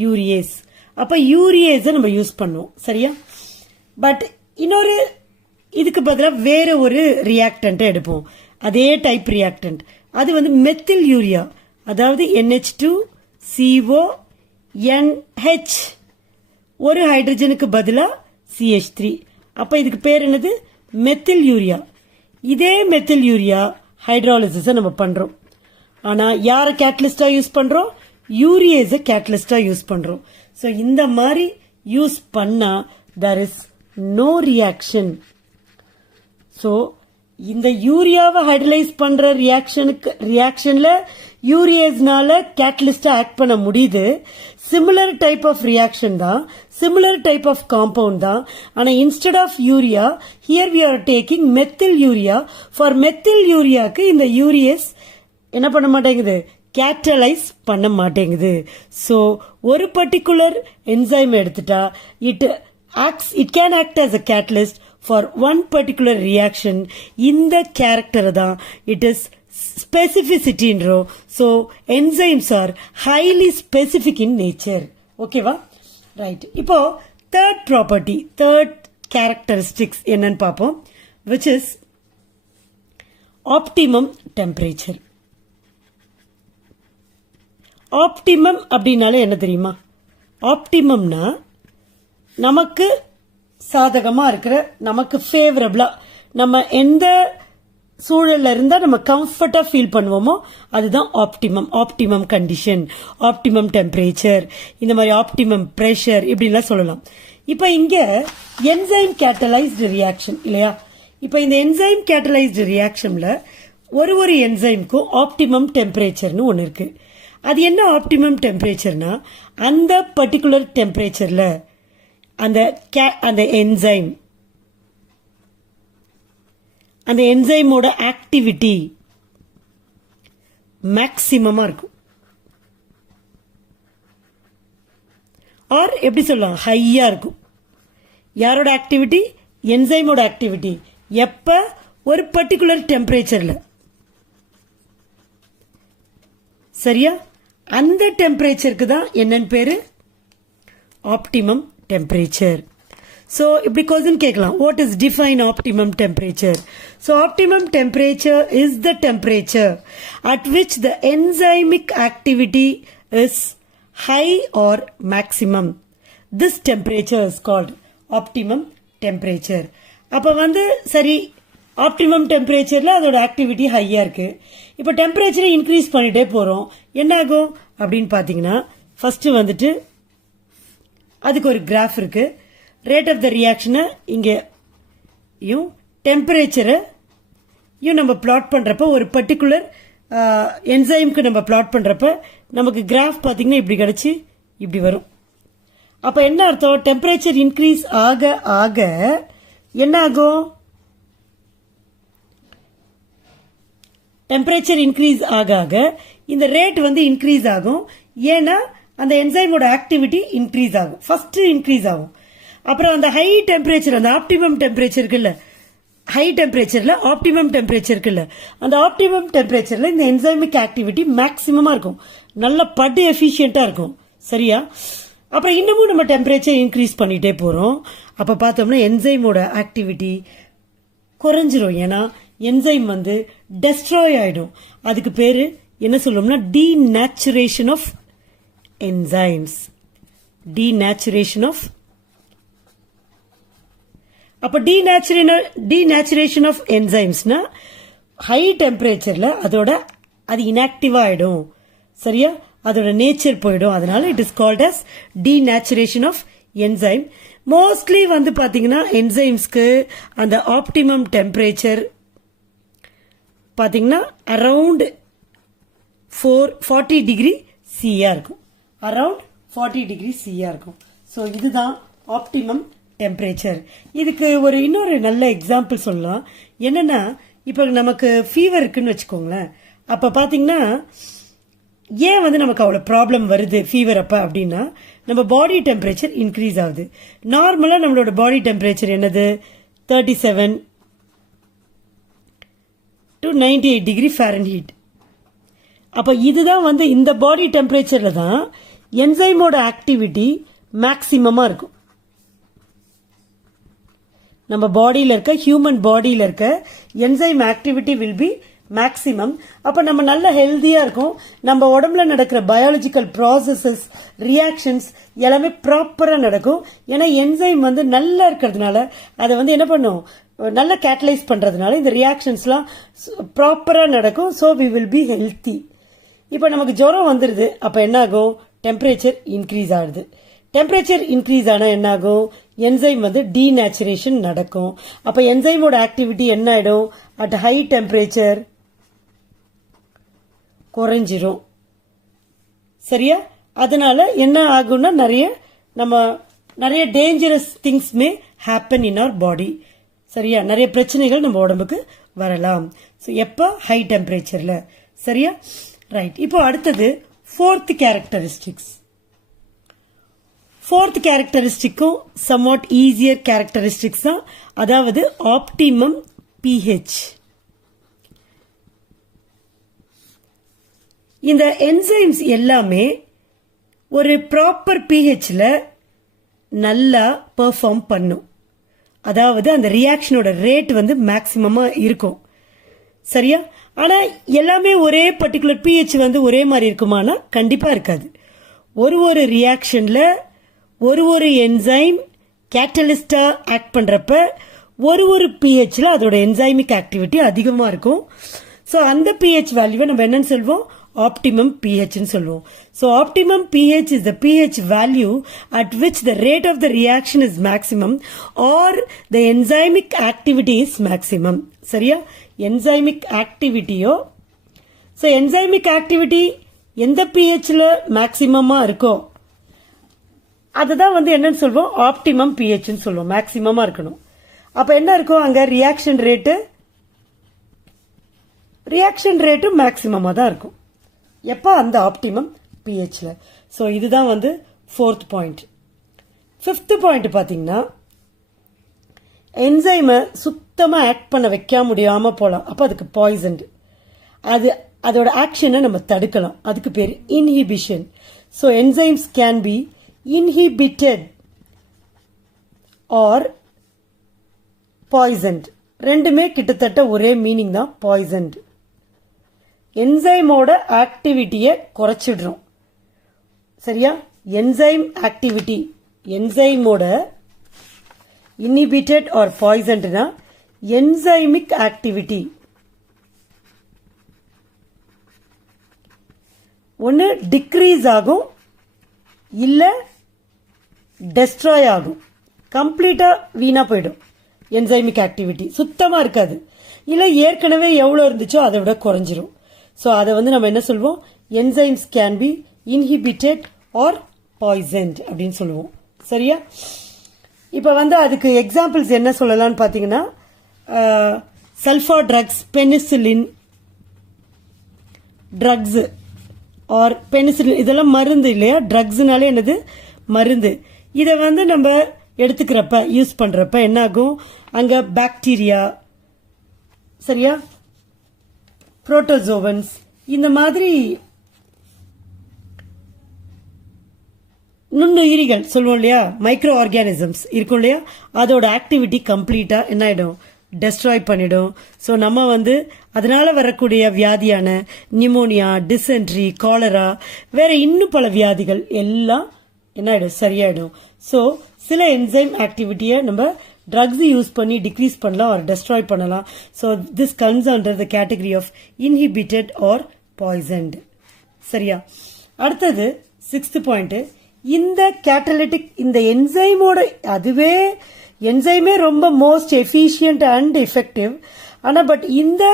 யூரியேஸ். அப்ப யூரியேஸை நம்ம யூஸ் பண்ணுவோம். சரியா? பட் இன்னொரு இதுக்கு பதிலாக வேற ஒரு ரியாக்டன்ட் எடுப்போம். அதே டைப் ரியாக்டன்ட். அது வந்து மெத்தில் யூரியா. அதாவது NH2CO NH, ஒரு ஹைட்ரஜனுக்கு பதிலாக CH3. அப்ப இதுக்கு பேர் என்னது? Methyl urea. இதே மெத்தில் யூரியா ஹைட்ராலிசிஸை நம்ம பண்றோம். ஆனா யாரை கேட்டலிஸ்டா யூஸ் பண்றோம்? யூரியேஸை கேட்டலிஸ்டா யூஸ் பண்றோம். ஸோ இந்த மாதிரி யூஸ் பண்ணா there is no reaction. So இந்த யூரியாவை ஹைட்ரலைஸ் பண்ற ரியாக்ஷன்ல யூரியேஸ்னால கேட்டலிஸ்டா ஆக்ட் பண்ண முடியுது. சிமிலர் டைப் ஆஃப் ரியாக்ஷன் தான், சிமிலர் டைப் ஆஃப் காம்பவுண்ட் தான். ஆனா instead of urea here we are taking methyl urea. For methyl யூரியாக்கு இந்த யூரியேஸ் என்ன பண்ண மாட்டேங்குது? கேட்டலைஸ் பண்ண மாட்டேங்குது. ஸோ ஒரு பர்டிகுலர் என்சைம் எடுத்துட்டா it can act as a catalyst for one particular reaction. இந்த கேரக்டர் தான் it is specificity. So enzymes are highly specific in nature. ஓகேவா? ரைட். இப்போ third property, third characteristics என்னன்னு பார்ப்போம், which is optimum temperature. Optimum அப்படின்னாலே என்ன தெரியுமா? ஆப்டிமம்னா நமக்கு சாதகமா இருக்கிற, நமக்கு ஃபேவரபிளா, நம்ம எந்த சூழல்ல இருந்தா நம்ம கம்ஃபர்ட்டா ஃபீல் பண்ணுவோமோ அதுதான் optimum. Optimum condition, optimum temperature, இந்த மாதிரி ஆப்டிமம் பிரஷர் இப்படின்லாம் சொல்லலாம். இப்ப இங்க என்சைம் கேட்டலைஸ்டு ரியாக்ஷன் இல்லையா? இப்ப இந்த என்சைம் கேட்டலைஸ்டு ரியாக்ஷன்ல ஒரு என்சைமுக்கும் ஆப்டிமம் டெம்பரேச்சர்னு ஒன்னு இருக்கு. அது என்ன ஆப்டிமம் டெம்பரேச்சர்னா அந்த பர்டிகுலர் டெம்பரேச்சர்ல அந்த என்சைமோட ஆக்டிவிட்டி மேக்சிமமா இருக்கும். ஆர் எப்படி சொல்லலாம், ஹையா இருக்கும். யாரோட ஆக்டிவிட்டி? என்சைமோட ஆக்டிவிட்டி. எப்ப ஒரு பர்டிகுலர் டெம்பரேச்சர்ல. சரியா? அந்த டெம்பரேச்சருக்கு தான் என்னன்னு பேரு? Optimum temperature. So இப்படி கொஸ்டின் கேட்கலாம், what is define optimum temperature? So optimum temperature is the temperature at which the enzymic activity is high or maximum. This temperature is called optimum temperature. அப்ப வந்து சரி, ஆப்டிமம் டெம்பரேச்சர்ல அதோட activity ஹையா இருக்கு. இப்ப டெம்பரேச்சரை இன்க்ரீஸ் பண்ணிட்டே போறோம், என்ன ஆகும் அப்படின்னு பாத்தீங்கன்னா, ஃபர்ஸ்ட் வந்துட்டு அதுக்கு ஒரு கிராஃப் இருக்கு. ரேட் ஆஃப் த ரியாக்ஷனை இங்கேயும் டெம்பரேச்சரை நம்ம பிளாட் பண்றப்ப, ஒரு பர்டிகுலர் என்சைம்க்கு நம்ம பிளாட் பண்றப்ப நமக்கு கிராஃப் பாத்தீங்கன்னா இப்படி கிடைச்சு இப்படி வரும். அப்ப என்ன அர்த்தம்? டெம்பரேச்சர் இன்க்ரீஸ் ஆக ஆக என்ன ஆகும்? டெம்பரேச்சர் இன்க்ரீஸ் ஆக ஆக இந்த ரேட் வந்து இன்க்ரீஸ் ஆகும். ஏன்னா அந்த என்சைமோட ஆக்டிவிட்டி இன்க்ரீஸ் ஆகும். ஃபர்ஸ்ட் இன்க்ரீஸ் ஆகும். அப்புறம் அந்த ஹை டெம்பரேச்சர், அந்த ஆப்டிமம் டெம்பரேச்சர் இருக்குல்ல, ஹை டெம்பரேச்சர்ல ஆப்டிமம் டெம்பரேச்சர் இருக்குல்ல, அந்த ஆப்டிமம் டெம்பரேச்சர்ல இந்த என்சைமிக் ஆக்டிவிட்டி மேக்சிமமா இருக்கும், நல்ல படு எஃபிஷியன்டா இருக்கும். சரியா? அப்புறம் இன்னமும் நம்ம டெம்பரேச்சர் இன்க்ரீஸ் பண்ணிட்டே போறோம். அப்ப பார்த்தோம்னா என்சைமோட ஆக்டிவிட்டி குறைஞ்சிரும். ஏன்னா என்சைம் வந்து டெஸ்ட்ராய் ஆயிடும். அதுக்கு பேரு என்ன சொல்லுவோம்னா denaturation of enzymes. Denaturation of. அப்ப டீநேச்சுரேஷன் ஆஃப் என்சைம்ஸ்னா ஹை டெம்பரேச்சர்ல அதோட அது இன்ஆக்டிவா ஆயிடும். சரியா? அதோட நேச்சர் போயிடும். அதனால it is called as denaturation of enzyme. Mostly வந்து பாத்தீங்கன்னா என்சைம்ஸ்க்கு அந்த ஆப்டிமம் டெம்பரேச்சர் பாத்தீங்கன்னா அரவுண்ட் 40 டிகிரி சியா இருக்கும். அரவுண்ட் 40 டிகிரி சியா இருக்கும். ஸோ இதுதான் ஆப்டிமம் டெம்பரேச்சர். இதுக்கு ஒரு இன்னொரு நல்ல எக்ஸாம்பிள் சொல்லலாம். என்னன்னா, இப்போ நமக்கு ஃபீவர் இருக்குன்னு வச்சுக்கோங்களேன். அப்ப பாத்தீங்கன்னா ஏன் வந்து நமக்கு அவ்வளவு ப்ராப்ளம் வருது ஃபீவர் அப்ப அப்படின்னா, நம்ம பாடி டெம்பரேச்சர் இன்க்ரீஸ் ஆகுது. நார்மலா நம்மளோட பாடி டெம்பரேச்சர் என்னது? 37 to 98 டிகிரி ஃபாரன்ஹீட். அப்ப இதுதான் வந்து இந்த பாடி டெம்பரேச்சர்ல தான் என்சைமோட ஆக்டிவிட்டி மேக்சிமமா இருக்கும். நம்ம பாடியில இருக்க, ஹியூமன் பாடியில இருக்க enzyme activity will be maximum. அப்ப நம்ம நல்ல ஹெல்தியா இருக்கும். நம்ம உடம்புல நடக்கிற பயாலஜிக்கல் ப்ராசஸஸ், ரியாக்ஷன்ஸ் எல்லாமே ப்ராப்பரா நடக்கும். ஏன்னா என்சைம் வந்து நல்லா இருக்கிறதுனால அதை வந்து என்ன பண்ணும், நல்லா கேட்டலைஸ் பண்றதுனால இந்த ரியாக்ஷன்ஸ்லாம் ப்ராப்பரா நடக்கும். So we will be healthy. இப்ப நமக்கு ஜுரம் வந்துருது, அப்ப என்ன ஆகும்? டெம்பரேச்சர் இன்க்ரீஸ் ஆகுது. டெம்பரேச்சர் இன்க்ரீஸ் ஆனா என்ன ஆகும்? என்சைம் வந்து டீநேச்சுரேஷன் நடக்கும். அப்ப என்சைமோட ஆக்டிவிட்டி என்ன ஆயிடும்? அட் ஹை டெம்பரேச்சர் குறைஞ்சிரும். சரியா? அதனால என்ன ஆகும்னா நிறைய dangerous things may happen in our body. சரியா? நிறைய பிரச்சனைகள் நம்ம உடம்புக்கு வரலாம். எப்ப? ஹை டெம்பரேச்சர்ல. சரியா? ரைட். இப்போ அடுத்தது ஃபோர்த் கேரக்டரிஸ்டிக்ஸ். ஃபோர்த் கேரக்டரிஸ்டிக்கும் சம்வாட் ஈஸியர் கேரக்டரிஸ்டிக்ஸ் தான். அதாவது ஆப்டிமம் பிஹெச். இந்த என்சைம்ஸ் எல்லாமே ஒரு ப்ராப்பர் பிஹெச்ல நல்லா பெர்ஃபார்ம் பண்ணும். அதாவது அந்த ரியாக்ஷனோட ரேட் வந்து மேக்சிமமா இருக்கும். சரியா? ஆனா எல்லாமே ஒரே பர்டிகுலர் பிஹெச் வந்து ஒரே மாதிரி இருக்குமானா கண்டிப்பா இருக்காது. ஒரு ரியாக்ஷன்ல ஒரு என்சைம் கேட்டலிஸ்டா ஆக்ட் பண்றப்ப ஒரு பிஹெச்ல அதோட என்சைமிக் ஆக்டிவிட்டி அதிகமா இருக்கும். ஸோ அந்த பிஹெச் வேல்யூவை நம்ம என்னன்னு சொல்வோம்? optimum pH ன்னு சொல்லுவோம். So optimum pH is the pH value at which the rate of the reaction is maximum or the enzymic activity is maximum. சரியா? enzymic activityயோ, so enzymic activity எந்த pHல மேக்சிமமா இருக்கோ அதுதான் வந்து என்னன்னு சொல்வோம்? ஆப்டிமம் pH ன்னு சொல்லுவோம். மேக்சிமமா இருக்கணும். அப்ப என்ன இருக்கும் அங்க? ரியாக்ஷன் ரேட்டு மேக்சிமமா தான் இருக்கும். எப்ப? அந்த ஆப்டிமம் பிஹெச்ல. சோ இதுதான் வந்து ஃபோர்த் பாயிண்ட். ஃபிஃப்த் பாயிண்ட் பாத்தீங்கன்னா, என்சைமை சுத்தமாக ஆக்ட் பண்ண வைக்க முடியாமல் போகலாம். அப்போ அதுக்கு பாய்சன். அதோட ஆக்ஷனை நம்ம தடுக்கலாம். அதுக்கு பேர் inhibition. So enzymes can be inhibited or poisoned. ரெண்டுமே கிட்டத்தட்ட ஒரே மீனிங் தான், பாய்சன்ட். என்சைமோட ஆக்டிவிட்டியை குறைச்சிடுறோம். சரியா? என்சைம் ஆக்டிவிட்டி, என்சைமோட இன்ஹிபிட்டட் ஆர் பாய்சன்ட்னா என்சைமிக் ஆக்டிவிட்டி ஒன்று டிக்ரீஸ் ஆகும், இல்லை டெஸ்ட்ராய் ஆகும். கம்ப்ளீட்டாக வீணாக போயிடும். என்சைமிக் ஆக்டிவிட்டி சுத்தமாக இருக்காது, இல்லை ஏற்கனவே எவ்வளோ இருந்துச்சோ அதை விட குறைஞ்சிரும். ஸோ அதை நம்ம என்ன சொல்லுவோம்? Enzymes can be inhibited or poisoned அப்படின்னு சொல்லுவோம். சரியா? இப்போ அதுக்கு எக்ஸாம்பிள்ஸ் என்ன சொல்லலாம்னு பார்த்தீங்கன்னா, sulpha drugs, penicillin drugs or penicillin, இதெல்லாம் மருந்து இல்லையா? ட்ரக்ஸ்னாலே என்னது? மருந்து. இதை நம்ம எடுத்துக்கிறப்ப, யூஸ் பண்ணுறப்ப என்ன ஆகும்? அங்கே பாக்டீரியா, சரியா, புரோட்டோசோவன்ஸ், இந்த மாதிரி நுண்ணுயிரிகள் சொல்லுவோம் இல்லையா, மைக்ரோ ஆர்கானிசம்ஸ் இருக்கும் இல்லையா, அதோட ஆக்டிவிட்டி கம்ப்ளீட்டாக என்ன ஆகிடும்? டெஸ்ட்ராய் பண்ணிடும். ஸோ நம்ம அதனால வரக்கூடிய வியாதியான நிமோனியா, டிசென்ட்ரி, காலரா, வேற இன்னும் பல வியாதிகள் எல்லாம் என்ன ஆகிடும்? சரியாயிடும். ஸோ சில என்சைம் ஆக்டிவிட்டியை நம்ம ட்ரக்ஸ் யூஸ் பண்ணி டிக்ரீஸ் பண்ணலாம் ஆர் டெஸ்ட்ராய் பண்ணலாம். So this comes under the category of inhibited or poisoned. சரியா? அடுத்தது 6th பாயிண்ட். இந்த கேட்டலிட்டிக், இந்த என்சைமோட, அதுவே என்சைமே ரொம்ப மோஸ்ட் எஃபிஷியன்ட் அண்ட் எஃபெக்டிவ். ஆனால் பட் இந்த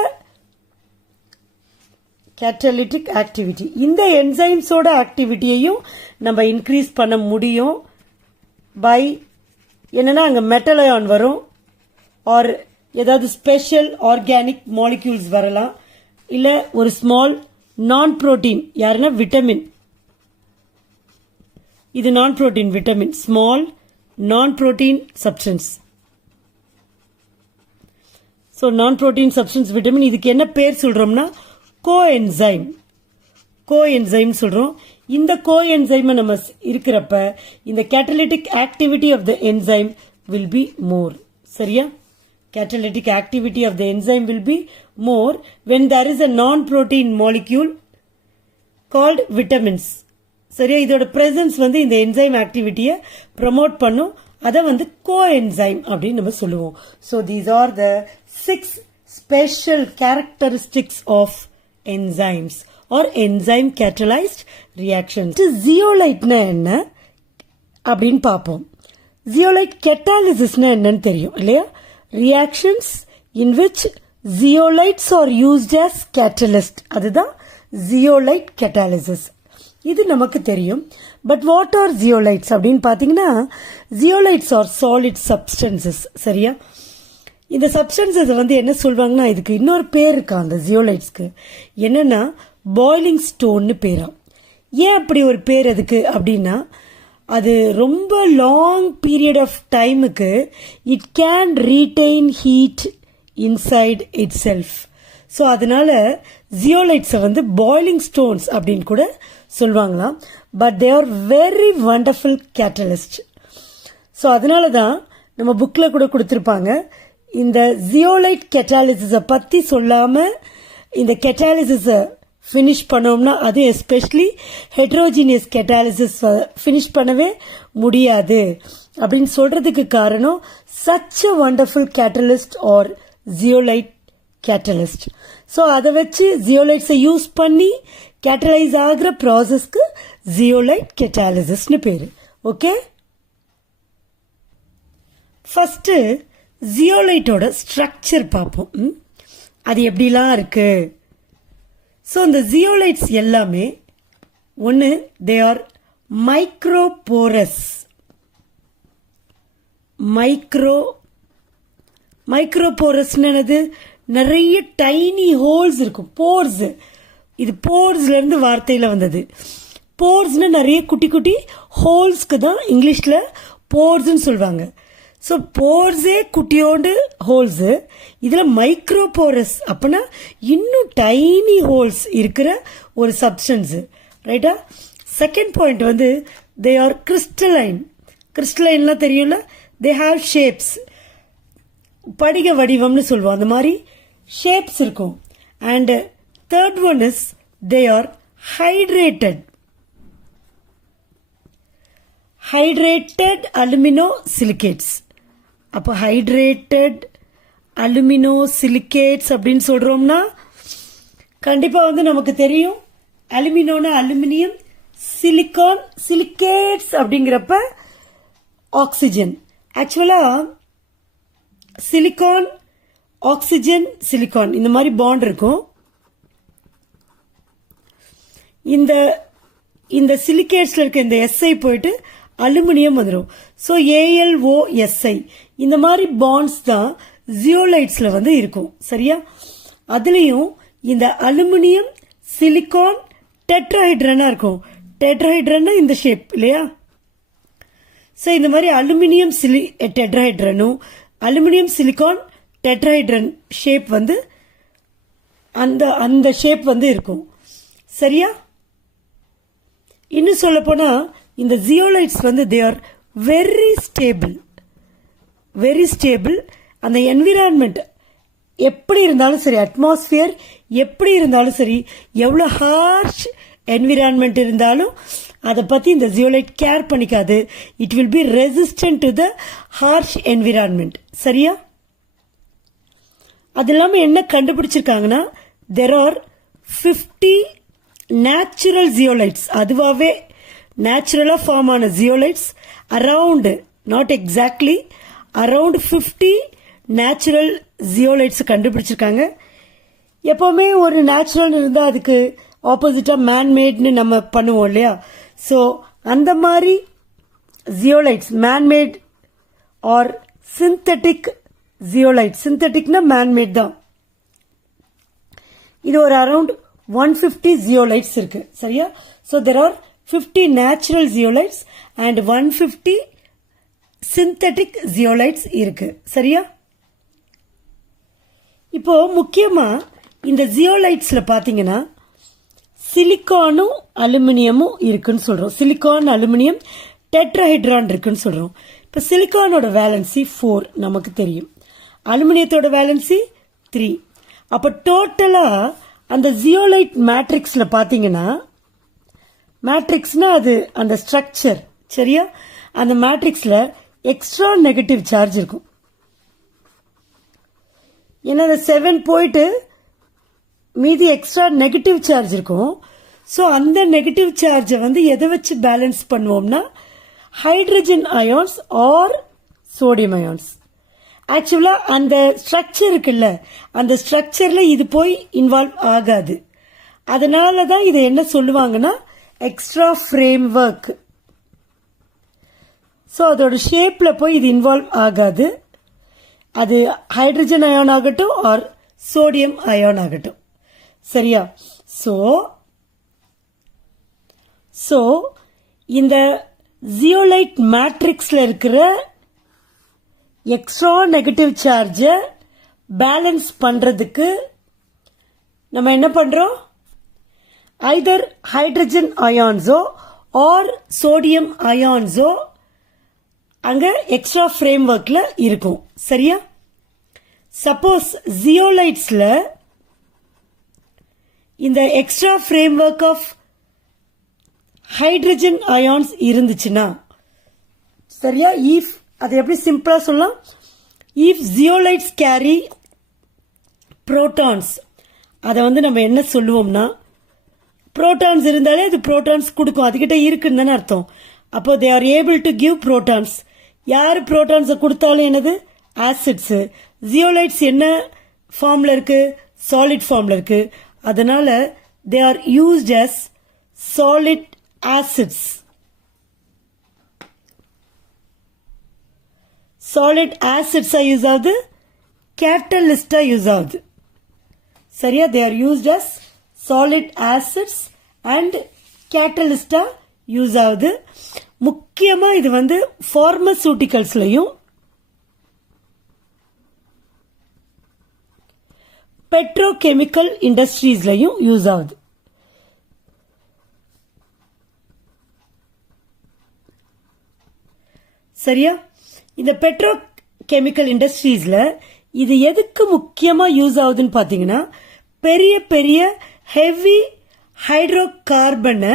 கேட்டலிட்டிக் ஆக்டிவிட்டி, இந்த என்சைம்ஸோட ஆக்டிவிட்டியையும் நம்ம இன்க்ரீஸ் பண்ண முடியும் பை என்னன்னா, அங்கே மெட்டல் அயான் வரும், ஆர் ஏதாவது ஸ்பெஷல் ஆர்கானிக் மாலிக்யூல்ஸ் வரலாம், இல்லை ஒரு ஸ்மால் நான் புரோட்டீன், யாருன்னா விட்டமின், இது நான் புரோட்டீன் விட்டமின், ஸ்மால் நான் புரோட்டீன் சப்ஸ்டன்ஸ். ஸோ நான் புரோட்டீன் சப்ஸ்டன்ஸ் விட்டமின், இதுக்கு என்ன பேர் சொல்றோம்னா கோஎன்சைம். கோஎன்சைம் சொல்றோம். இந்த கோஎன்சைம் நம்ம இருக்கிறப்ப இந்த catalytic activity of the enzyme will be more. சரியா? catalytic activity of the enzyme will be more when there is a non-protein molecule called vitamins. சரியா? இதோட presence இந்த enzyme activity promote பண்ணும். அதை coenzyme அப்படின்னு நம்ம சொல்லுவோம். So these are the 6 special characteristics of enzymes or enzyme catalyzed reactions. Zeolite என்ன அப்படின்னு பார்ப்போம். Zeolite catalysis என்னன்னு தெரியும் இல்லையா? Reactions in which zeolites are used as catalyst. அதுதான் zeolite catalysis. இது நமக்கு தெரியும். பட் வாட் ஆர் zeolites அப்படின்னு பார்த்தீங்கன்னா, zeolites are solid substances. சரியா? இந்த சப்ஸ்டன்சஸ் என்ன சொல்வாங்கன்னா, இதுக்கு இன்னொரு பேர் இருக்கா அந்த ஜியோலைட்ஸ்க்கு. என்னன்னா பாய்லிங் ஸ்டோன்னு பேரா. ஏன் அப்படி ஒரு பேர் அதுக்கு அப்படின்னா, அது ரொம்ப லாங் பீரியட் ஆஃப் டைமுக்கு it can retain heat inside it self. So அதனால ஜியோலைட்ஸை பாய்லிங் ஸ்டோன்ஸ் அப்படின்னு கூட சொல்லுவாங்களாம். But they are very wonderful catalyst. So அதனால தான் நம்ம புக்கில் கூட கொடுத்துருப்பாங்க, இந்த ஜியோலைட் கெட்டாலிசிஸை பற்றி சொல்லாமல் இந்த கெட்டாலிசிஸை ஃபினிஷ் பண்ணோம்னா, அது எஸ்பெஷலி ஹெட்ரோஜீனியஸ் கெட்டாலிசிஸ் ஃபினிஷ் பண்ணவே முடியாது அப்படின்னு சொல்றதுக்கு காரணம் such a wonderful catalyst are zeolite catalyst. So அதை வச்சு ஜியோலைட்ஸை யூஸ் பண்ணி கேட்டலைஸ் ஆகிற ப்ராசஸ்க்கு ஜியோலைட் கெட்டாலிசிஸ்னு பேரு. ஓகே, ஃபர்ஸ்ட் ஜியோலைட்டோட ஸ்ட்ரக்சர் பார்ப்போம். அது எப்படிலாம் இருக்கு. ஸோ இந்த ஜியோலைட்ஸ் எல்லாமே ஒன்று, தே ஆர் மைக்ரோபோரஸ். மைக்ரோபோரஸ்னு என்னது? நிறைய டைனி ஹோல்ஸ் இருக்கும். போர்ஸ், இது போர்ஸ்ல இருந்து வார்த்தையில வந்தது. போர்ஸ்னு நிறைய குட்டி குட்டி ஹோல்ஸ்க்கு தான் இங்கிலீஷ்ல போர்ஸ்ன்னு சொல்லுவாங்க. ஸோ போர்ஸே குட்டியோண்டு ஹோல்ஸு, இதில் மைக்ரோபோரஸ் அப்படின்னா இன்னும் டைனி ஹோல்ஸ் இருக்கிற ஒரு சப்ஸ்டன்ஸு, ரைட்டா. செகண்ட் பாயிண்ட் வந்து தே ஆர் கிறிஸ்டலைன். கிறிஸ்டலைன்லாம் தெரியும்ல, தே ஹாவ் ஷேப்ஸ், படிக வடிவம்னு சொல்லுவோம், அந்த மாதிரி ஷேப்ஸ் இருக்கும். And third one is they are hydrated. Hydrated alumino silicates. அப்போ ஹைட்ரேட்டட் அலுமினோ சிலிகேட்ஸ் அப்படின்னு சொல்றோம்னா கண்டிப்பா வந்து நமக்கு தெரியும் அலுமினோனா அலுமினியம், சிலிகான் சிலிகேட்ஸ் அப்படிங்கிறப்ப ஆக்சிஜன். ஆக்சுவலா சிலிகான் ஆக்சிஜன் சிலிகான் இந்த மாதிரி பாண்ட் இருக்கும். இந்த இந்த சிலிகேட்ஸ்ல இருக்க இந்த எஸ்ஐ போயிட்டு அலுமினியம் வந்துடும். ஸோ AlOSI இந்த மாதிரி பாண்ட்ஸ் தான் ஜியோலைட்ஸ்ல வந்து இருக்கும், சரியா. அதுலயும் இந்த அலுமினியம் சிலிகான் டெட்ராஹைட்ரனா இருக்கும். டெட்ராஹைட்ரனா இந்த ஷேப் இல்லையா. ஸோ இந்த மாதிரி அலுமினியம் டெட்ராஹைட்ரனும் அலுமினியம் சிலிகான் டெட்ராஹைட்ரன் ஷேப் வந்து அந்த அந்த ஷேப் வந்து இருக்கும், சரியா. இன்னும் சொல்ல போனா இந்த ஜியோலைட்ஸ் வந்து they are very stable, very stable. அந்த என்விரான்மெண்ட் எப்படி இருந்தாலும் சரி, அட்மாஸ்பியர் எப்படி இருந்தாலும் சரி, எவ்வளோ ஹார்ஷ் என்விரான்மெண்ட் இருந்தாலும் அதை பற்றி இந்த ஜியோலைட் கேர் பண்ணிக்காது. It will be resistant to the harsh environment, சரியா. அது இல்லாமல் என்ன கண்டுபிடிச்சிருக்காங்கன்னா தெர் ஆர் 50 நேச்சுரல் ஜியோலைட்ஸ், அதுவாகவே நேச்சுரலா ஃபார்ம் ஆன zeolites around, not exactly, around 50 natural zeolites கண்டுபிடிச்சிருக்காங்க. எப்பவுமே ஒரு நேச்சுரல் இருந்தால் அதுக்கு ஆப்போசிட்டா மேன்மேட்னு நம்ம பண்ணுவோம் இல்லையா. ஸோ அந்த மாதிரி zeolites manmade or synthetic zeolite. சிந்தட்டிக்னா மேன்மேட் தான். இது ஒரு அரவுண்ட் 150 ஜியோலைட்ஸ் இருக்கு, சரியா. So there are 50 natural zeolites and 150 synthetic zeolites இருக்கு, சரியா. இப்போ முக்கியமா இந்த ஜியோலைட்ஸ்ல பாத்தீங்கன்னா சிலிகானும் அலுமினியமும் இருக்குன்னு சொல்றோம். சிலிகான் அலுமினியம் டெட்ராஹைட்ரான் இருக்குன்னு சொல்றோம். இப்ப சிலிகானோட வேலன்சி 4 நமக்கு தெரியும், அலுமினியத்தோட வேலன்சி 3. அப்ப டோட்டலா அந்த ஜியோலைட் மேட்ரிக்ஸ்ல பாத்தீங்கன்னா, மேட்ரிக்ஸ்னா அது அந்த ஸ்ட்ரக்சர், சரியா. அந்த மேட்ரிக்ஸ்ல எக்ஸ்ட்ரா நெகட்டிவ் சார்ஜ் இருக்கும். ஏன்னா 7 போயிட்டு மீதி எக்ஸ்ட்ரா நெகட்டிவ் சார்ஜ் இருக்கும். ஸோ அந்த நெகட்டிவ் சார்ஜை வந்து எதை வச்சு பேலன்ஸ் பண்ணுவோம்னா hydrogen ions or sodium ions. ஆக்சுவலா அந்த ஸ்ட்ரக்சர் இருக்குல்ல, அந்த ஸ்ட்ரக்சர்ல இது போய் இன்வால்வ் ஆகாது. அதனால தான் இதை என்ன சொல்லுவாங்கன்னா எக்ஸ்ட்ரா ஃப்ரேம் ஒர்க். ஸோ அதோட ஷேப்ல போய் இது இன்வால்வ் ஆகாது. அது ஹைட்ரஜன் அயான் ஆகட்டும் ஆர் சோடியம் அயான் ஆகட்டும், சரியா. ஸோ இந்த ஜியோலைட் மேட்ரிக்ஸ்ல இருக்கிற எக்ஸ்ட்ரா நெகட்டிவ் சார்ஜை பேலன்ஸ் பண்றதுக்கு நம்ம என்ன பண்றோம், ஐதர் ஹைட்ரஜன் அயான்ஸோ ஆர் சோடியம் அயான்ஸோ அங்க எக்ஸ்ட்ரா ஃப்ரேம் ஒர்க்ல இருக்கும், சரியா. சப்போஸ் ஜியோலைட்ஸ்ல இந்த extra framework of hydrogen ions இருந்துச்சுன்னா, சரியா, இஃப் அது எப்படி சிம்பிளா சொல்லலாம், இஃப் ஜியோலைட்ஸ் கேரி புரோட்டான்ஸ், அதை வந்து நம்ம என்ன சொல்லுவோம்னா புரோட்டான்ஸ் இருந்தாலே அது புரோட்டான்ஸ் கொடுக்கும், அதுகிட்ட இருக்குன்னு தானே அர்த்தம். அப்போ தே are able to give protons. யார் புரோட்டான்ஸை கொடுத்தாலும் என்னது, ஆசிட்ஸ். ஜியோலைட்ஸ் என்ன ஃபார்ம்ல இருக்கு, சாலிட் ஃபார்ம்ல இருக்கு. அதனால they are used as solid acids. Solid ஆசிட்ஸா யூஸ் ஆகுது, கேட்டலிஸ்டா யூஸ் ஆகுது, சரியா. They are used as solid acids and கேட்டலிஸ்டா யூஸ் ஆகுது. முக்கியமா இது வந்து பார்மசூட்டிகல்ஸ்லயும் பெட்ரோகெமிக்கல் இண்டஸ்ட்ரீஸ்லயும் யூஸ் ஆகுது. சரியா? இந்த பெட்ரோகெமிக்கல் இண்டஸ்ட்ரீஸ்ல இது எதுக்கு முக்கியமா யூஸ் ஆகுதுன்னு பாத்தீங்கன்னா, பெரிய பெரிய ஹெவி ஹைட்ரோ கார்பனை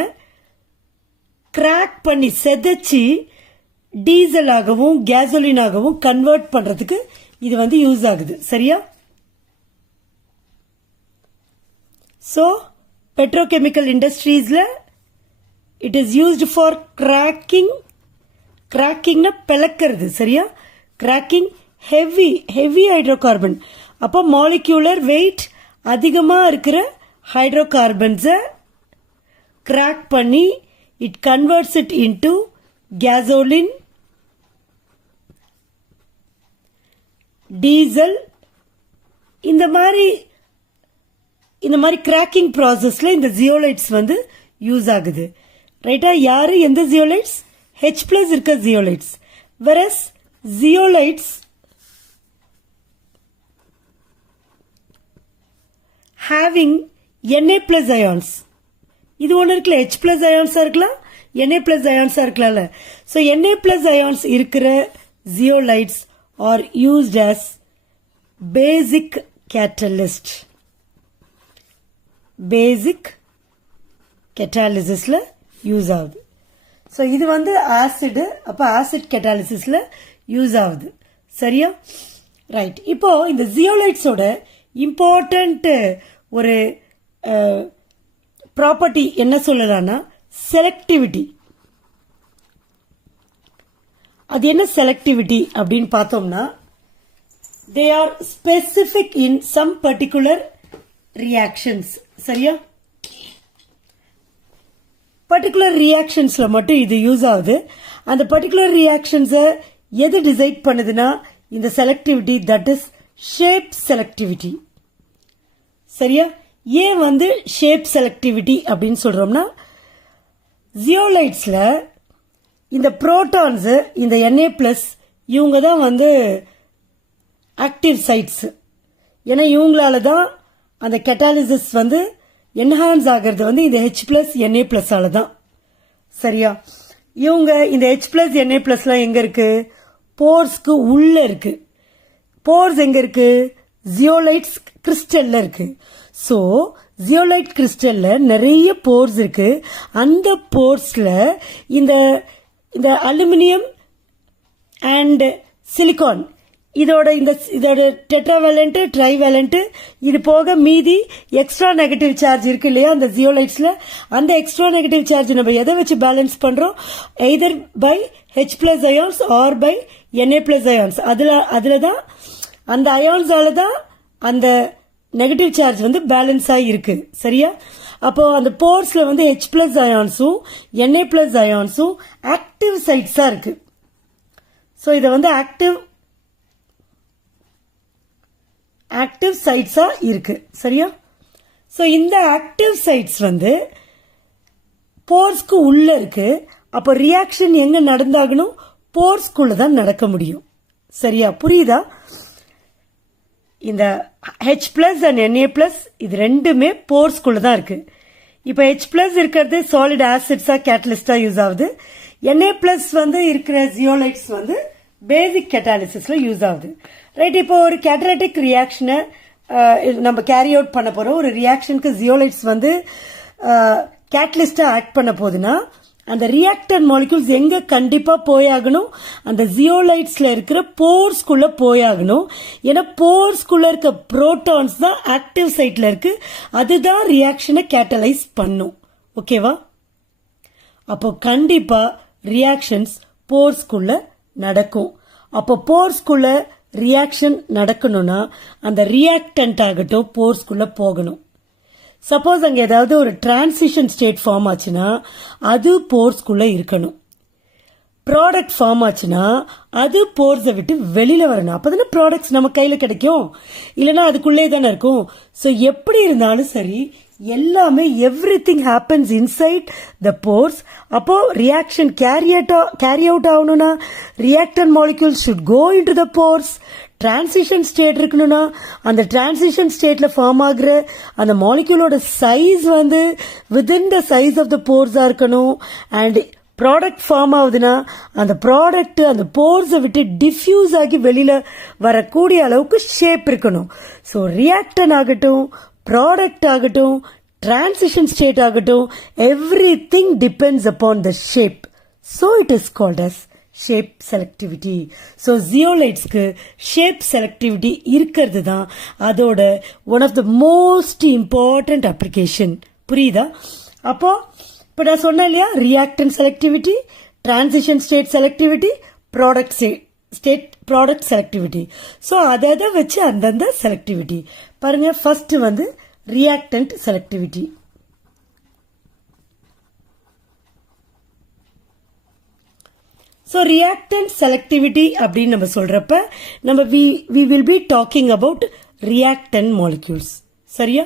கிராக் பண்ணி செதைச்சி டீசல் ஆகவும் கேசோலின் ஆகவும் கன்வெர்ட் பண்றதுக்கு இது வந்து யூஸ் ஆகுது. சரியா? சோ பெட்ரோகெமிக்கல் இண்டஸ்ட்ரீஸ்ல இட் இஸ் யூஸ்டு ஃபார் கிராக்கிங்னா பிளக்கிறது. சரியா? Cracking heavy hydrocarbon. அப்போ மாலிக்யூலர் வெயிட் அதிகமா இருக்கிற ஹைட்ரோ கார்பன்ஸை கிராக் பண்ணி it converts it into gasoline, diesel. இந்த மாதிரி கிராக்கிங் ப்ராசஸ்ல இந்த ஜியோலைட்ஸ் வந்து யூஸ் ஆகுது. ரைட்டா? யாரு எந்த ஜியோலைட்ஸ்? H+ இருக்க zeolites. whereas zeolites having Na+ ions. இது ஒன்று இருக்குல்ல, H+ ions இருக்கலாம், Na+ ions இருக்கலாம்ல. ஸோ Na+ ions இருக்கிற zeolites are used as basic catalyst. Basic கேட்டாலிசிஸ்ல யூஸ் ஆகுது. ஸோ இது வந்து ஆசிட். அப்போ ஆசிட் கேட்டாலிசிஸ்ல யூஸ் ஆகுது. சரியா? ரைட். இப்போ இந்த ஜியோலைட்ஸோட இம்பார்ட்டன்ட் ஒரு ப்ராப்பர்ட்டி என்ன சொல்லலாம்னா செலக்டிவிட்டி. அது என்ன செலக்டிவிட்டி அப்படின்னு பார்த்தோம்னா, they are specific in some particular reactions. சரியா? பர்டிகுலர் ரியாக்ஷன்ஸ்ல மட்டும் இது யூஸ் ஆகுது. அந்த பர்டிகுலர் ரியாக்ஷன்ஸை எது டிசைட் பண்ணுதுன்னா இந்த selectivity, that is shape selectivity. சரியா? ஏன் வந்து ஷேப் செலக்டிவிட்டி அப்படின்னு சொல்றோம்னா, ஜியோலைட்ஸ்ல இந்த புரோட்டான்ஸ், இந்த Na+, இவங்க தான் வந்து ஆக்டிவ் சைட்ஸ். ஏன்னா இவங்களால தான் அந்த கேட்டாலிசிஸ் வந்து என்ஹான்ஸ் ஆகிறது வந்து இந்த H+ Na+ ஆல தான். சரியா? இவங்க இந்த H+ Na+ எங்க இருக்கு? போர்ஸ்க்கு உள்ள இருக்கு. போர்ஸ் எங்க இருக்கு? ஜியோலைட்ஸ் கிறிஸ்டல்ல இருக்கு. சோ ஜியோலைட் கிறிஸ்டல்ல நிறைய போர்ஸ் இருக்கு. அந்த போர்ஸ்ல இந்த அலுமினியம் அண்ட் சிலிகான் இதோட டெட்ராவேலண்ட், ட்ரைவேலண்ட், இது போக மீதி எக்ஸ்ட்ரா நெகட்டிவ் சார்ஜ் இருக்கு இல்லையா அந்த ஜியோலைட்ஸ்ல. அந்த எக்ஸ்ட்ரா நெகட்டிவ் சார்ஜ் நம்ம எதை வச்சு பேலன்ஸ் பண்றோம்? Either by H+ ions or by Na+ ions. அதுல தான் அந்த அயான்ஸால தான் அந்த நெகட்டிவ் சார்ஜ் வந்து பேலன்ஸ் ஆகி இருக்கு. சரியா? அப்போ அந்த போர்ஸ்ல வந்து H+ ionsம் Na+ ionsம் ஆக்டிவ் சைட்ஸா இருக்கு. ஸோ இதை வந்து ஆக்டிவ் சைட்ஸா இருக்கு. சரியா? ஸோ இந்த ஆக்டிவ் சைட்ஸ் வந்து போர்ஸ்க்கு உள்ள இருக்கு. அப்போ ரியாக்ஷன் எங்க நடந்தாகணும்? போர்ஸ்க்குள்ள தான் நடக்க முடியும். சரியா? புரியுதா? இந்த H+ அண்ட் Na+ இது ரெண்டுமே போர்ஸ்க்குள்ள தான் இருக்கு. இப்போ H+ இருக்கிறது சாலிட் ஆசிட்ஸா கேட்டலிஸ்டா யூஸ் ஆகுது. Na+ வந்து இருக்கிற ஜியோலைட்ஸ் வந்து பேசிக் கேட்டாலிசிஸ்ல யூஸ் ஆகுது. ரைட். இப்போ ஒரு கேட்டலிட்டிக் ரியாக்ஷனை நம்ம கேரி அவுட் பண்ண போறோம். ஒரு ரியாக்ஷனுக்கு ஜியோலைட்ஸ் வந்து கேட்டலிஸ்டா ஆக்ட் பண்ண போகுதுன்னா அந்த ரியாக்டர் மாலிகூல்ஸ் எங்க கண்டிப்பா போயாகணும்? அந்த ஜியோலைட்ஸ்ல இருக்கிற போர்ஸ்குள்ள போயாகணும். ஏன்னா போர்ஸ்குள்ள இருக்க புரோட்டான்ஸ் தான் ஆக்டிவ் சைட்ல இருக்கு. அதுதான் ரியாக்ஷனை கேட்டலைஸ் பண்ணும். ஓகேவா? அப்போ கண்டிப்பா ரியாக்ஷன்ஸ் போர்ஸ்குள்ள நடக்கும். அப்போ போர்ஸ்குள்ள ரியாக்ஷன் நடக்கணும்னா அந்த ரியாக்டன்ட் ஆகட்டும் போர்ஸ்குள்ள போகணும். சப்போஸ் அங்க ஏதாவது ஒரு டிரான்சிஷன் ஸ்டேட் ஃபார்ம் ஆச்சுன்னா அது போர்ஸ்குள்ள இருக்கணும். ப்ராடக்ட் ஃபார்ம் ஆச்சுன்னா அது போர்ஸை விட்டு வெளியில வரணும். அப்பதானே ப்ராடக்ட்ஸ் நம்ம கையில கிடைக்கும். இல்லைன்னா அதுக்குள்ளே தானே இருக்கும். ஸோ எப்படி இருந்தாலும் சரி எல்லாமே everything happens inside the pores. அப்போ ரியாக்ஷன் கேரி அவுட் ஆகணும்னா reactant molecule should go into the pores. Transition state இருக்கணும்னா அந்த டிரான்சிஷன் ஸ்டேட்ல ஃபார்ம் ஆகுற அந்த மாலிக்யூலோட சைஸ் வந்து within the size of the போர்ஸா இருக்கணும். அண்ட் ப்ராடக்ட் ஃபார்ம் ஆகுதுன்னா அந்த ப்ராடக்ட் அந்த போர்ஸை விட்டு டிஃப்யூஸ் ஆகி வெளியில வரக்கூடிய அளவுக்கு ஷேப் இருக்கணும். ஸோ ரியாக்டன் ஆகட்டும், ப்ராடக்ட் ஆகட்டும், டிரான்சிஷன் ஸ்டேட் ஆகட்டும், everything depends upon the shape. So it is called as shape selectivity. So zeolites-க்கு shape selectivity இருக்கிறது தான் அதோட one of the most important application. புரியுதா? அப்போ இப்போ நான் சொன்னேன் இல்லையா, reactant selectivity, transition state selectivity, product selectivity. So அதை வச்சு அந்தந்த செலக்டிவிட்டி பாருங்க. ஃபர்ஸ்ட் வந்து reactant selectivity. So reactant selectivity அப்படின்னு நம்ம சொல்றப்ப நம்ம we will be talking about reactant molecules. சரியா?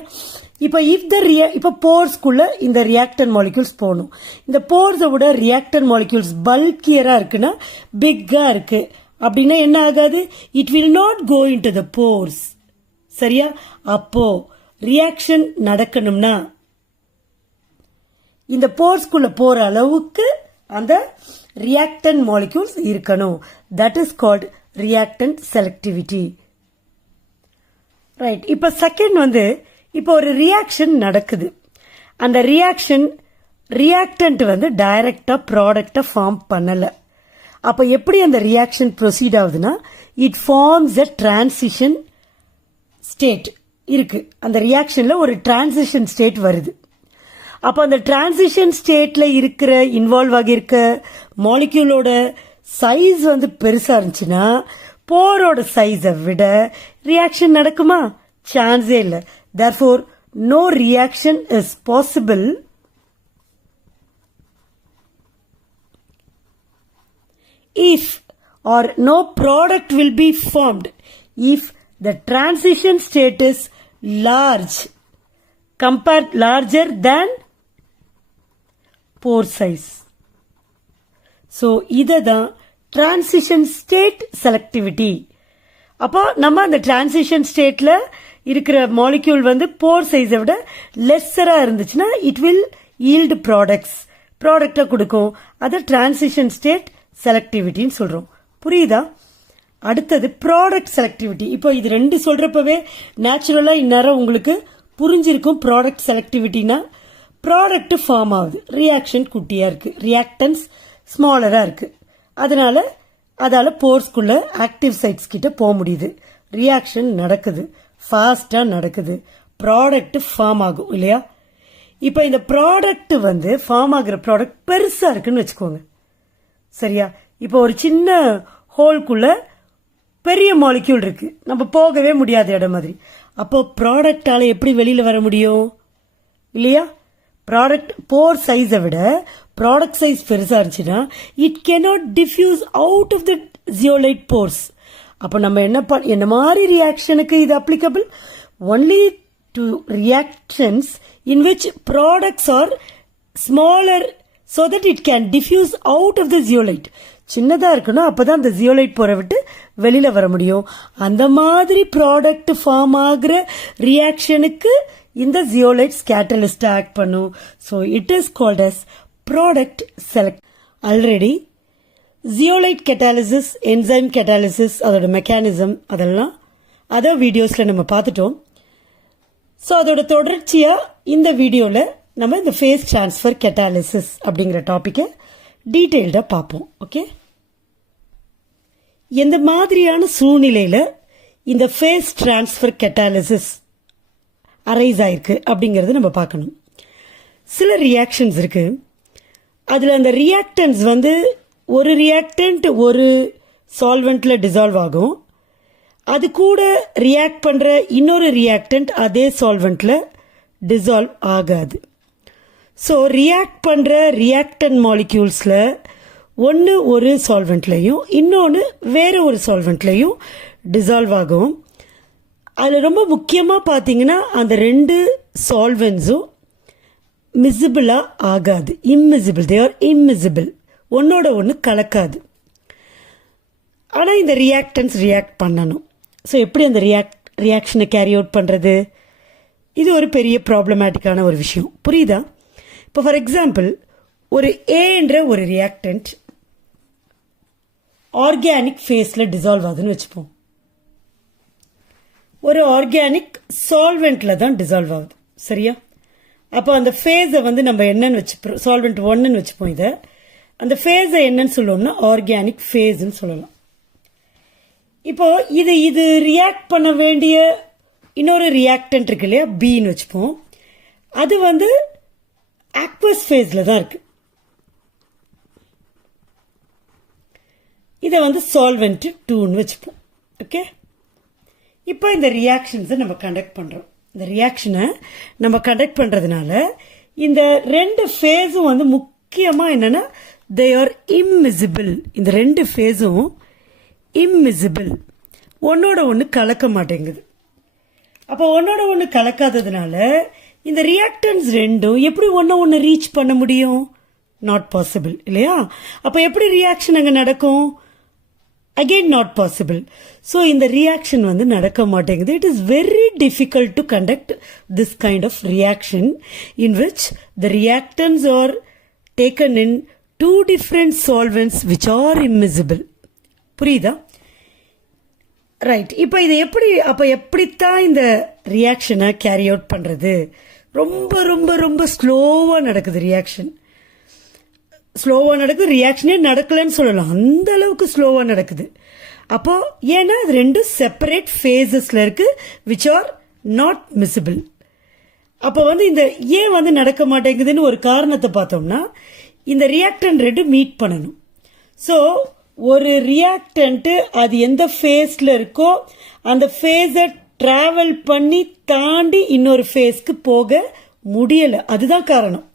இப்ப போர்ஸ்க்குள்ள இந்த ரியாக்டன் மாலிக்யூல்ஸ் போகணும். இந்த போர்ஸை விட ரியாக்டன் மாலிக்யூல்ஸ் பல்கியரா இருக்குன்னா, பிக்கா இருக்கு அப்படின்னா என்ன ஆகாது? It will not go into the pores. சரியா? அப்போ ரியாக்ஷன் நடக்கணும்னா இந்த போர்ஸ்குள்ள போற அளவுக்கு அந்த ரியாக்டன் மாலிக்யூல்ஸ் இருக்கணும். That is called reactant selectivity. Right. இப்ப செகண்ட் வந்து இப்போ ஒரு ரியாக்ஷன் நடக்குது. அந்த ரியாக்டன்ட் வந்து டைரக்டா ப்ராடக்டை ஃபார்ம் பண்ணல. அப்ப எப்படி அந்த ரியாக்ஷன் ப்ரொசீட் ஆகுதுன்னா, it forms a transition state இருக்கு. அந்த ரியாக்ஷன்ல ஒரு டிரான்சிஷன் ஸ்டேட் வருது. அப்ப அந்த டிரான்சிஷன் ஸ்டேட்ல இருக்கிற இன்வால்வ் ஆகியிருக்க மாலிக்யூலோட சைஸ் வந்து பெருசா இருந்துச்சுன்னா, போரோட சைஸை விட ரியாக்ஷன் நடக்குமா? சான்ஸே இல்லை. therefore no reaction is possible if or no product will be formed if the transition state is larger than pore size. So இதுதான் transition state selectivity. அப்போ நம்ம அந்த transition stateல இருக்கிற மாலிக்யூல் வந்து போர் சைஸை விட லெஸ்ஸரா இருந்துச்சுன்னா இட் வில் ஈல்டு ப்ராடக்டை கொடுக்கும். அதை டிரான்சிஷன் ஸ்டேட் செலக்டிவிட்டின்னு சொல்றோம். புரியுதா? அடுத்தது ப்ராடக்ட் செலக்டிவிட்டி. இப்போ இது ரெண்டு சொல்றப்பவே நேச்சுரலா இந்நேரம் உங்களுக்கு புரிஞ்சிருக்கும். ப்ராடக்ட் செலக்டிவிட்டினா ப்ராடக்ட் ஃபார்ம் ஆகுது, ரியாக்ஷன் குட்டியா இருக்கு, ரியாக்டன்ஸ் ஸ்மாலரா இருக்கு, அதால போர்ஸ்குள்ள ஆக்டிவ் சைட்ஸ் கிட்ட போக முடியுது, ரியாக்ஷன் நடக்குது, ஃபாஸ்டா நடக்குது, ப்ராடக்ட் ஃபார்ம் ஆகும் இல்லையா? இப்ப இந்த ப்ராடக்ட் வந்து ஃபார்ம் ஆகுற ப்ராடக்ட் பெருசா இருக்குன்னு வச்சுக்கோங்க. சரியா? இப்போ ஒரு சின்ன ஹோல்குள்ள பெரிய மாலிக்யூல் இருக்கு, நம்ம போகவே முடியாத இடம் மாதிரி. அப்போ ப்ராடக்டால எப்படி வெளியில வர முடியும்? இல்லையா? ப்ராடக்ட் போர் சைஸை விட ப்ராடக்ட் சைஸ் பெருசா இருந்துச்சுன்னா it cannot diffuse out of the zeolite pores. அப்போ நம்ம என்ன மாதிரி ரியாக்ஷனுக்கு இது applicable? Only to reactions in which products are smaller so that it can diffuse out of the zeolite. சின்னதா இருக்கணும், அப்பதான் அந்த ஜியோலைட் போற விட்டு வெளியில வர முடியும். அந்த மாதிரி ப்ராடக்ட் ஃபார்ம் ஆகுற ரியாக்ஷனுக்கு இந்த ஜியோலைட்ஸ் கேட்டலிஸ்ட் ஆக்ட் பண்ணும். So it is called as product select. Already zeolite catalysis, enzyme catalysis, அதோட மெக்கானிசம் அதெல்லாம் அதர் வீடியோஸ்ல நம்ம பார்த்துட்டோம். ஸோ அதோட தொடர்ச்சியா இந்த வீடியோல நம்ம இந்த ஃபேஸ் டிரான்ஸ்ஃபர் கேட்டாலிசிஸ் அப்படிங்கிற டாபிக்கை டீட்டெயில்டா பார்ப்போம். ஓகே, எந்த மாதிரியான சூழ்நிலையில இந்த ஃபேஸ் டிரான்ஸ்ஃபர் கேட்டாலிசிஸ் அரைஸ் ஆயிருக்கு அப்படிங்கறது நம்ம பார்க்கணும். சில ரியாக்ஷன்ஸ் இருக்கு, அதுல அந்த ரியாக்டன்ஸ் வந்து ஒரு ரியாக்டன்ட் ஒரு சால்வெண்ட்ல டிசால்வ் ஆகும், அது கூட ரியாக்ட் பண்ற இன்னொரு ரியாக்டன்ட் அதே சால்வெண்ட்ல டிசால்வ் ஆகாது. ஸோ ரியாக்ட் பண்ற ரியாக்டன் மாலிக்யூல்ஸ்ல ஒன்று ஒரு சால்வெண்ட்லையும் இன்னொன்று வேற ஒரு சால்வெண்ட்லையும் டிசால்வ் ஆகும். அதில் ரொம்ப முக்கியமாக பார்த்தீங்கன்னா அந்த ரெண்டு சால்வெண்ட்ஸும் மிசிபிளா ஆகாது, இம்மிசிபிள், தே ஆர் இம்மிசிபிள், ஒன்னோட ஒன்று கலக்காது. ஆனால் இந்த ரியாக்டன்ஸ் ரியாக்ட் பண்ணணும். ஸோ எப்படி அந்த ரியாக்ஷனை கேரி அவுட் பண்ணுறது? இது ஒரு பெரிய ப்ராப்ளமேட்டிக்கான ஒரு விஷயம். புரியுதா? இப்போ ஃபார் எக்ஸாம்பிள், ஒரு ஏன்ற ஒரு ரியாக்டன்ட் ஆர்கானிக் ஃபேஸில் டிசால்வ் ஆகுதுன்னு வச்சுப்போம். ஒரு ஆர்கானிக் சால்வெண்ட்டில் தான் டிசால்வ் ஆகுது. சரியா? அப்போ அந்த ஃபேஸை வந்து நம்ம என்னன்னு வச்சுப்போம், சால்வெண்ட் 1ன்னு வச்சுப்போம். இதை அந்த ஃபேஸை என்னன்னு சொல்லுவோம்னா ஆர்கானிக் ஃபேஸ்ன்னு சொல்லலாம். இப்போ இது ரியாக்ட் பண்ண வேண்டிய இன்னொரு ரியாக்டன்ட் இருக்கு இல்லையா, பின்னு வச்சுப்போம். அது வந்து ஆக்வஸ் ஃபேஸில் தான் இருக்கு. இதை வந்து சால்வெண்ட் 2ன்னு வச்சுப்போம். ஓகே, இப்போ இந்த ரியாக்ஷன்ஸை நம்ம கண்டக்ட் பண்ணுறோம். இந்த ரியாக்ஷனை நம்ம கண்டக்ட் பண்ணுறதுனால இந்த ரெண்டு ஃபேஸும் வந்து முக்கியமாக என்னென்னா தே ஆர் இம்மிசிபிள். இந்த ரெண்டு ஃபேஸும் இம்மிசிபிள், ஒன்னோட ஒன்று கலக்க மாட்டேங்குது. அப்போ ஒன்னோட ஒன்று கலக்காததுனால இந்த ரியாக்டன்ஸ் ரெண்டும் எப்படி ஒன்று ரீச் பண்ண முடியும்? நாட் பாசிபிள் இல்லையா? அப்போ எப்படி ரியாக்ஷன் அங்கே நடக்கும்? Again not possible. ஸோ இந்த ரியாக்ஷன் வந்து நடக்க மாட்டேங்குது. It is very difficult to conduct this kind of reaction in which the reactants are taken in two different solvents which are immiscible. புரியுதா? ரைட். இப்போ இது எப்படித்தான் இந்த ரியாக்ஷனை கேரி அவுட் பண்ணுறது? ரொம்ப ரொம்ப ரொம்ப ஸ்லோவாக நடக்குது ரியாக்ஷன். ஸ்லோவாக நடக்குது, ரியாக்ஷனே நடக்கலன்னு சொல்லலாம், அந்த அளவுக்கு ஸ்லோவாக நடக்குது. அப்போ ஏன்னா அது ரெண்டும் செப்பரேட் ஃபேஸஸில் இருக்கு விச் ஆர் நாட் மிசிபிள். அப்போ வந்து இந்த ஏன் வந்து நடக்க மாட்டேங்குதுன்னு ஒரு காரணத்தை பார்த்தோம்னா, இந்த ரியாக்டன்ட் ரெண்டு மீட் பண்ணணும். ஸோ ஒரு ரியாக்டன்ட்டு அது எந்த ஃபேஸில் இருக்கோ அந்த ஃபேஸை ட்ராவல் பண்ணி தாண்டி இன்னொரு ஃபேஸ்க்கு போக முடியலை. அதுதான் காரணம்.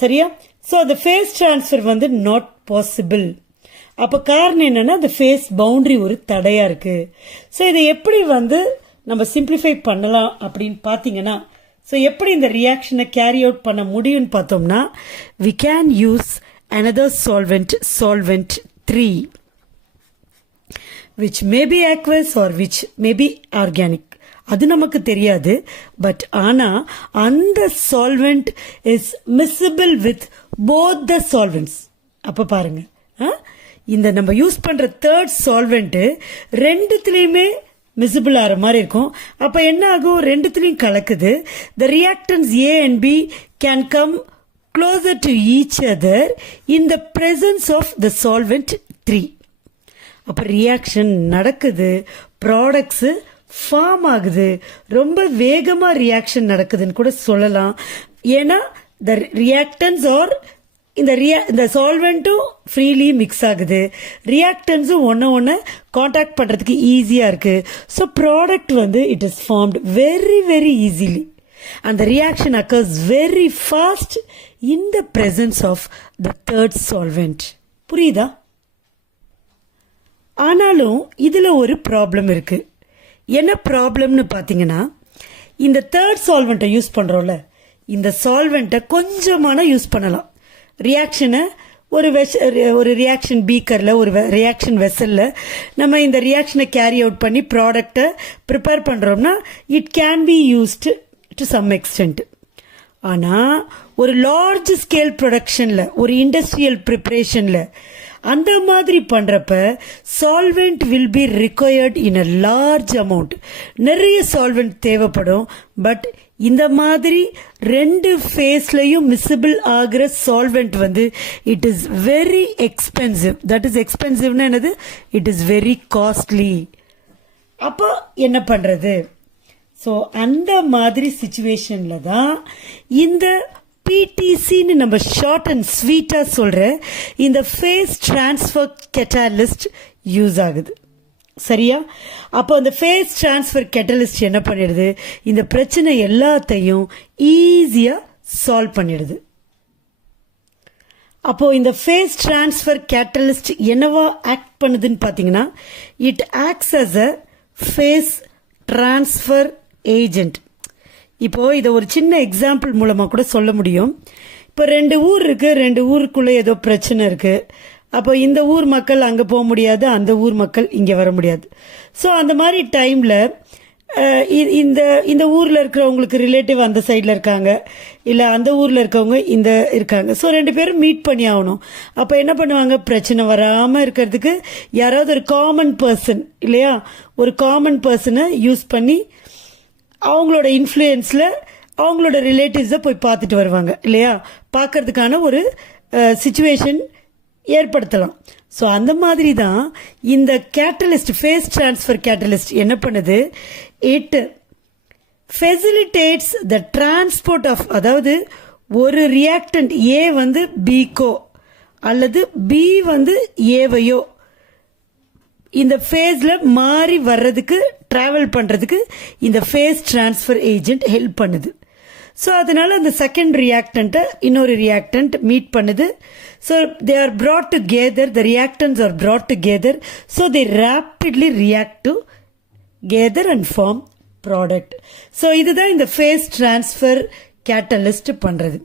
சரியா? ஸோ அந்த ஃபேஸ் ட்ரான்ஸ்ஃபர் வந்து நாட் பாசிபிள். அப்போ காரணம் என்னன்னா அந்த ஃபேஸ் பவுண்டரி ஒரு தடையா இருக்கு. ஸோ இதை எப்படி வந்து நம்ம சிம்பிளிஃபை பண்ணலாம் அப்படின்னு பார்த்தீங்கன்னா, ஸோ எப்படி இந்த ரியாக்ஷனை கேரி அவுட் பண்ண முடியும்னு பார்த்தோம்னா, we can use another solvent 3 which may be aqueous or which may be organic. அது நமக்கு தெரியாது. பட் ஆனா அந்த solvent is miscible with both the solvents. அப்ப பாருங்க, இந்த நம்ம யூஸ் பண்ற தேர்ட் சால்வெண்ட் ரெண்டுத்துலயுமே மிசிபிள் ஆகிற மாதிரி இருக்கும். அப்ப என்ன ஆகும்? ரெண்டுத்துலயும் கலக்குது. The reactants A and B can come closer to each other in the presence of the solvent 3. அப்ப ரியாக்ஷன் நடக்குது, ப்ராடக்ட்ஸ் ஃபார்ம் ஆகுது, ரொம்ப வேகமா ரியாக்ஷன் நடக்குதுன்னு கூட சொல்லலாம். ஏன்னா the reactants or இந்த சால்வெண்ட்டும் ஃப்ரீலி மிக்ஸ் ஆகுது, ரியாக்டன்ஸும் ஒன்று காண்டாக்ட் பண்றதுக்கு ஈஸியா இருக்கு. ஸோ ப்ராடக்ட் வந்து it is formed very very easily and the reaction occurs very fast in the presence of the third solvent. புரியுதா? ஆனாலும் இதுல ஒரு ப்ராப்ளம் இருக்கு. என்ன ப்ராப்ளம்னு பாத்தீங்கன்னா, இந்த தேர்ட் சால்வெண்ட்டை யூஸ் பண்றோம்ல, இந்த சால்வெண்ட்டை கொஞ்சமான யூஸ் பண்ணலாம். ரியாக்ஷனை ஒரு ரியாக்ஷன் பீக்கர்ல, ஒரு ரியாக்ஷன் வெசல்ல நம்ம இந்த ரியாக்ஷனை கேரி அவுட் பண்ணி ப்ராடக்டை ப்ரிப்பேர் பண்றோம்னா it can be used to some extent. ஆனா ஒரு லார்ஜ் ஸ்கேல் ப்ரொடக்ஷன்ல, ஒரு இண்டஸ்ட்ரியல் ப்ரிப்பரேஷன்ல அந்த மாதிரி பண்றப்ப solvent will be required in a large amount. நிறைய சால்வெண்ட் தேவைப்படும். பட் இந்த மாதிரி ரெண்டு ஃபேஸ்லயும் மிசிபிள் ஆகிற சால்வெண்ட் வந்து it is very expensive. That is எக்ஸ்பென்சிவ்னா என்னது? It is very costly. அப்போ என்ன பண்றது? ஸோ அந்த மாதிரி சிச்சுவேஷன்ல தான் இந்த பிடிசின்னு நம்ம ஷார்ட் அண்ட் ஸ்வீட்டா சொல்ற இந்த ஃபேஸ் டிரான்ஸ்ஃபர் கேட்டலிஸ்ட் யூஸ் ஆகுது. சரியா? அப்போ அந்த ஃபேஸ் டிரான்ஸ்ஃபர் கேட்டலிஸ்ட் என்ன பண்ணிடுது? இந்த பிரச்சனை எல்லாத்தையும் ஈஸியா சால்வ் பண்ணிடுது. அப்போ இந்த ஃபேஸ் டிரான்ஸ்ஃபர் கேட்டலிஸ்ட் என்னவா ஆக்ட் பண்ணுதுன்னு பாத்தீங்கன்னா, it acts as a phase transfer agent. இப்போ இதை ஒரு சின்ன எக்ஸாம்பிள் மூலமா கூட சொல்ல முடியும். இப்போ ரெண்டு ஊர் இருக்கு, ரெண்டு ஊருக்குள்ள ஏதோ பிரச்சனை இருக்கு. அப்போ இந்த ஊர் மக்கள் அங்கே போக முடியாது, அந்த ஊர் மக்கள் இங்கே வர முடியாது. ஸோ அந்த மாதிரி டைமில் இந்த இந்த ஊரில் இருக்கிறவங்களுக்கு ரிலேட்டிவ் அந்த சைடில் இருக்காங்க, இல்லை அந்த ஊரில் இருக்கவங்க இந்த இருக்காங்க. ஸோ 2 பேரும் மீட் பண்ணி ஆகணும். அப்போ என்ன பண்ணுவாங்க, பிரச்சனை வராமல் இருக்கிறதுக்கு யாராவது ஒரு காமன் பர்சன் இல்லையா, ஒரு காமன் பர்சனை யூஸ் பண்ணி அவங்களோட இன்ஃப்ளூயன்ஸில் அவங்களோட ரிலேட்டிவ்ஸை போய் பார்த்துட்டு வருவாங்க இல்லையா, பார்க்கறதுக்கான ஒரு சிச்சுவேஷன் ஏற்படுத்தலாம். ஸோ அந்த மாதிரி தான் இந்த கேட்டலிஸ்ட், ஃபேஸ் டிரான்ஸ்ஃபர் கேட்டலிஸ்ட் என்ன பண்ணுது, it facilitates the transport of, அதாவது ஒரு ரியாக்டன்ட் ஏ வந்து பிக்கோ அல்லது பி வந்து ஏவையோ இந்த ஃபேஸில் மாறி வர்றதுக்கு, ட்ராவல் பண்ணுறதுக்கு இந்த ஃபேஸ் டிரான்ஸ்ஃபர் ஏஜென்ட் ஹெல்ப் பண்ணுது. ஸோ அதனால அந்த செகண்ட் ரியாக்டண்ட்டை இன்னொரு ரியாக்டன்ட் மீட் பண்ணுது. So they are brought together, the reactants are brought together, so they rapidly react together and form product. So இதுதான் இந்த ஃபேஸ் டிரான்ஸ்ஃபர் கேட்டலிஸ்ட் பண்ணுறது.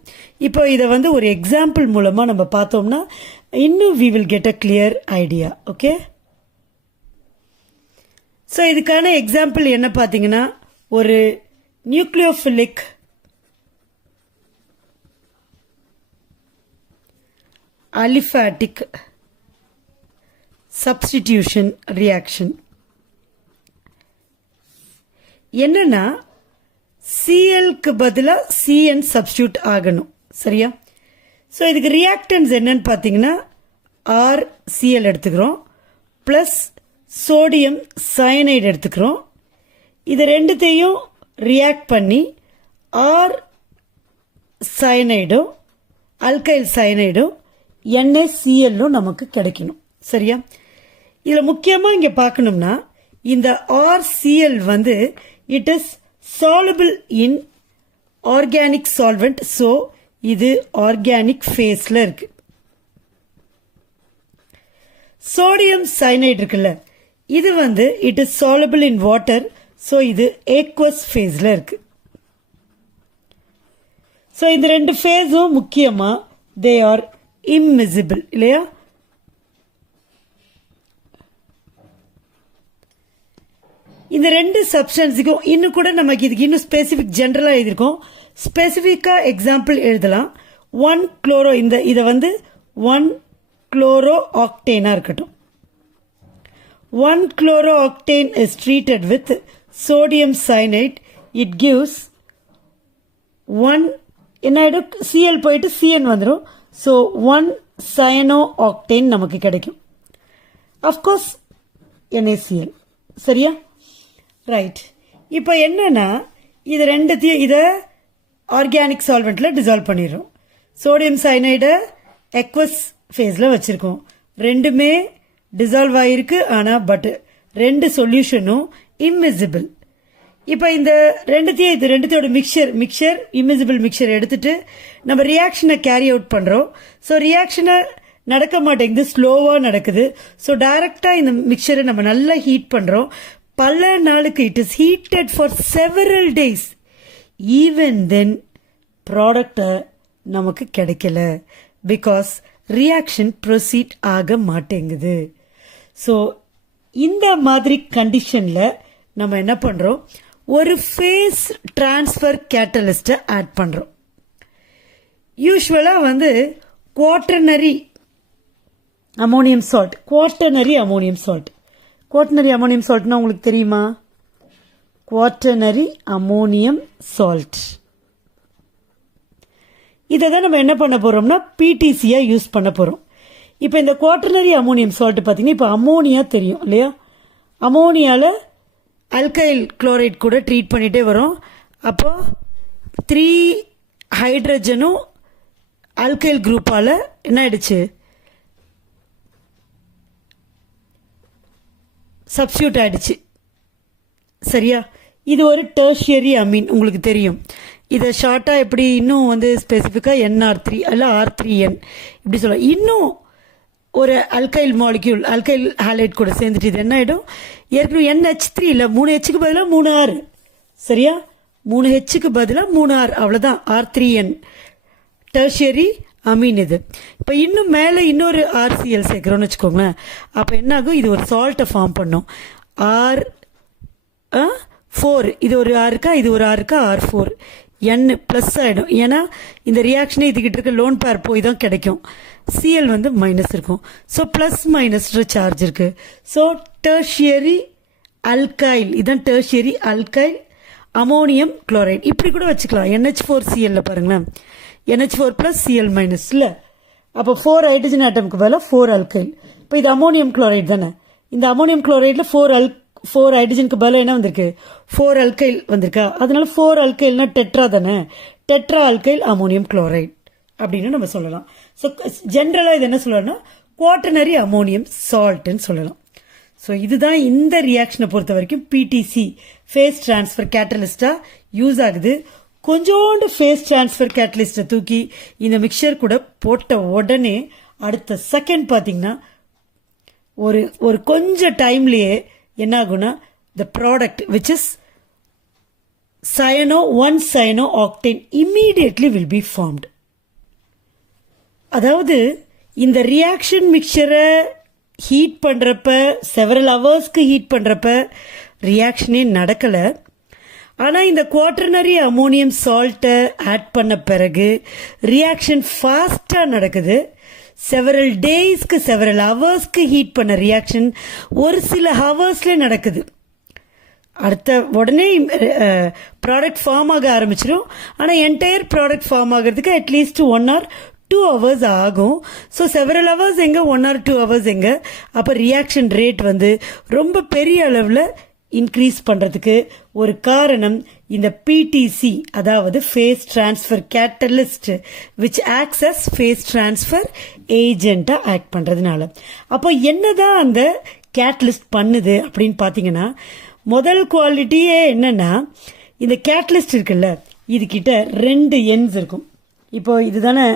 இப்போ இதை வந்து ஒரு எக்ஸாம்பிள் மூலமாக நம்ம பார்த்தோம்னா இன்னும் we will get a clear idea. Okay, so இதுக்கான எக்ஸாம்பிள் என்ன பார்த்தீங்கன்னா, ஒரு நியூக்ளியோஃபிலிக் aliphatic substitution reaction. என்னன்னா சிஎல்க்கு பதிலாக சிஎன் சப்ஸ்டியூட் ஆகணும், சரியா? ஸோ இதுக்கு ரியாக்டன்ஸ் என்னன்னு பார்த்தீங்கன்னா, RCl எடுத்துக்கிறோம், ப்ளஸ் சோடியம் சயனைடு எடுத்துக்கிறோம். இது ரெண்டுத்தையும் ரியாக்ட் பண்ணி ஆர் சயனைடும் அல்கைல் சயனைடும் NaCl நமக்கு கிடைக்கணும், சரியா? இதில் முக்கியமாக இங்கே பார்க்கணும்னா இந்த RCl வந்து it is soluble in organic solvent. So இது ஆர்கானிக் ஃபேஸில் இருக்கு. சோடியம் சயனைடு இருக்குல்ல, இது வந்து it is soluble in water. So இது ஏக்வஸ் ஃபேஸில் இருக்கு. ஸோ இந்த 2 ஃபேஸும் முக்கியமாக தே ஆர் immiscible இல்லையா? இந்த 2 சப்ஸ்டன்ஸுக்கும் இன்னும் கூட நமக்கு இதுக்கு இன்னும் ஸ்பெசிஃபிக் ஜென்ரலாக எழுதியிருக்கோம். ஸ்பெசிஃபிக்காக எக்ஸாம்பிள் எழுதலாம். 1 குளோரோ, இதை வந்து 1 குளோரோ ஆக்டேனாக இருக்கட்டும். 1 chloro octane is treated with sodium cyanide. It gives 1 என்ன ஆகிடும், Cl போயிட்டு Cn வந்துடும். ஸோ 1 சயனோ ஆக்டேன் நமக்கு கிடைக்கும். அஃப்கோர்ஸ் NaCl, சரியா? ரைட். இப்போ என்னன்னா இது ரெண்டுத்தையும் இதை ஆர்கானிக் சால்வெண்ட்டில் டிசால்வ் பண்ணிடுறோம். சோடியம் சயனைடை எக்வஸ் ஃபேஸில் வச்சுருக்கோம். ரெண்டுமே டிசால்வ் ஆகிருக்கு, ஆனால் பட் 2 சொல்யூஷனும் இம்மிசிபிள். இப்போ இந்த ரெண்டுத்தையோட மிக்சர் இம்மிசிபிள் மிக்சர் எடுத்துட்டு நம்ம ரியாக்ஷனை கேரி அவுட் பண்ணுறோம். ஸோ ரியாக்ஷனை நடக்க மாட்டேங்குது, ஸ்லோவாக நடக்குது. ஸோ டைரக்டாக இந்த மிக்சரை நம்ம நல்லா ஹீட் பண்ணுறோம். பல நாளுக்கு it is heated for several days. Even then ப்ராடக்டை நமக்கு கிடைக்கல, பிகாஸ் ரியாக்ஷன் ப்ரொசீட் ஆக மாட்டேங்குது. ஸோ இந்த மாதிரி கண்டிஷனில் நம்ம என்ன பண்ணுறோம், ஒரு ஃபேஸ் டிரான்ஸ்ஃபர் கேட்டலிஸ்ட்டை ஆட் பண்ணுறோம். யூஸ்வலாக வந்து quaternary ammonium salt, quaternary ammonium சால்ட்னா உங்களுக்கு தெரியுமா? குவாட்டர்னரி அமோனியம் சால்ட், இதை தான் நம்ம என்ன பண்ண போகிறோம்னா PTCயாக யூஸ் பண்ண போகிறோம். இப்போ இந்த குவாட்டர்னரி அமோனியம் சால்ட் பார்த்தீங்கன்னா, இப்போ அமோனியா தெரியும் இல்லையா? அமோனியாவில் அல்கைல் குளோரைட் கூட ட்ரீட் பண்ணிகிட்டே வரும். அப்போது 3 ஹைட்ரஜனும் அல்கைல் குரூப்பால் என்ன ஆயிடுச்சு, சப்ஸ்டியூட் ஆயிடுச்சு, சரியா? இது ஒரு டெர்ஷியரி அமீன், உங்களுக்கு தெரியும். இதை ஷார்ட்டாக எப்படி இன்னும் வந்து ஸ்பெசிஃபிக்காக NR3 அல்ல R3N இப்படி சொல்லலாம். இன்னும் ஒரு அல்கைல் மாலிக்யூல் அல்கைல் ஹாலைட் கூட சேர்ந்துட்டு இது என்ன ஆகிடும், ஏற்கனவே NH3 இல்லை 3Hக்கு பதிலாக 3R, சரியா? 3Hக்கு பதிலாக 3R, அவ்வளோதான். R3N டெர்ஷியரி அமீன் இது. இப்போ இன்னும் மேலே இன்னொரு ஆர்சிஎல் சேர்க்குறோன்னு வச்சுக்கோங்களேன். அப்போ என்ன ஆகும், இது ஒரு சால்ட்டை ஃபார்ம் பண்ணும். ஆர் 4, இது ஒரு ஆர் இருக்கா, இது ஒரு ஆர் இருக்கா, R4 N ப்ளஸ் ஆகிடும். ஏன்னா இந்த ரியாக்ஷனே இதுகிட்ட இருக்க லோன் பேர் போய் தான் கிடைக்கும். சிஎல் வந்து மைனஸ் இருக்கும். ஸோ ப்ளஸ் மைனஸ் சார்ஜ் இருக்கு. ஸோ டெர்ஷியரி அல்கைல், இதுதான் டெர்ஷியரி அல்கைல் அமோனியம் குளோரைட். இப்படி கூட வச்சுக்கலாம். NH4Cl பாருங்களேன், NH4 ப்ளஸ் Cl மைனஸ் இல்லை. அப்போ 4 ஹைட்ரஜன் ஆட்டமுக்கு பதிலாக 4 அல்கைல். இப்போ இது அமோனியம் குளோரைட் தானே. இந்த அமோனியம் குளோரைடில் 4 ஹைட்ரஜனுக்கு பதிலாக என்ன வந்திருக்கு, 4 அல்கைல் வந்திருக்கா. அதனால 4 அல்கைல்னா டெட்ரா தானே, டெட்ரா அல்கைல் அமோனியம் குளோரைட் அப்படின்னு நம்ம சொல்லலாம். ஸோ ஜென்ரலாக இது என்ன சொல்லலாம்னா குவாட்டர்னரி அமோனியம் சால்ட்னு சொல்லலாம். ஸோ இதுதான் இந்த ரியாக்ஷனை பொறுத்த வரைக்கும் பிடிசி ஃபேஸ் டிரான்ஸ்ஃபர் கேட்டலிஸ்டாக யூஸ் ஆகுது. கொஞ்சோண்டு ஃபேஸ் டிரான்ஸ்ஃபர் கேட்டலிஸ்ட்டை தூக்கி இந்த மிக்சர் கூட போட்ட உடனே அடுத்த செகண்ட் பார்த்தீங்கன்னா ஒரு கொஞ்சம் டைம்லேயே என்ன ஆகும்னா the product which is cyano 1 cyano octane immediately will be formed. அதாவது இந்த ரியாக்ஷன் மிக்சரை ஹீட் பண்ணுறப்ப செவரல் ஹவர்ஸ்க்கு ஹீட் பண்ணுறப்ப ரியாக்ஷனே நடக்கலை. ஆனால் இந்த குவாட்டர்னரி அமோனியம் சால்ட்டை ஆட் பண்ண பிறகு ரியாக்ஷன் ஃபாஸ்ட்டாக நடக்குது. செவரல் டேஸ்க்கு செவரல் ஹவர்ஸ்க்கு ஹீட் பண்ண ரியாக்ஷன் ஒரு சில ஹவர்ஸ்ல நடக்குது. அடுத்த உடனே ப்ராடக்ட் ஃபார்ம் ஆக ஆரம்பிச்சிடும். ஆனால் என்டையர் ப்ராடக்ட் ஃபார்ம் ஆகிறதுக்கு அட்லீஸ்ட் 1 or 2 hours ஆகும். ஸோ செவரல் ஹவர்ஸ் எங்கே, 1 or 2 hours எங்கே. அப்போ ரியாக்ஷன் ரேட் வந்து ரொம்ப பெரிய அளவில் இன்க்ரீஸ் பண்ணுறதுக்கு ஒரு காரணம் இந்த பிடிசி, அதாவது phase transfer catalyst which acts as phase transfer ஏஜென்ட்டாக ஆக்ட் பண்ணுறதுனால. அப்போ என்னதான் அந்த கேட்டலிஸ்ட் பண்ணுது அப்படின்னு பார்த்தீங்கன்னா, முதல் குவாலிட்டியே என்னன்னா இந்த கேட்டலிஸ்ட் இருக்குல்ல, இதுகிட்ட 2 எண்ட்ஸ் இருக்கும். இப்போ இதுதானே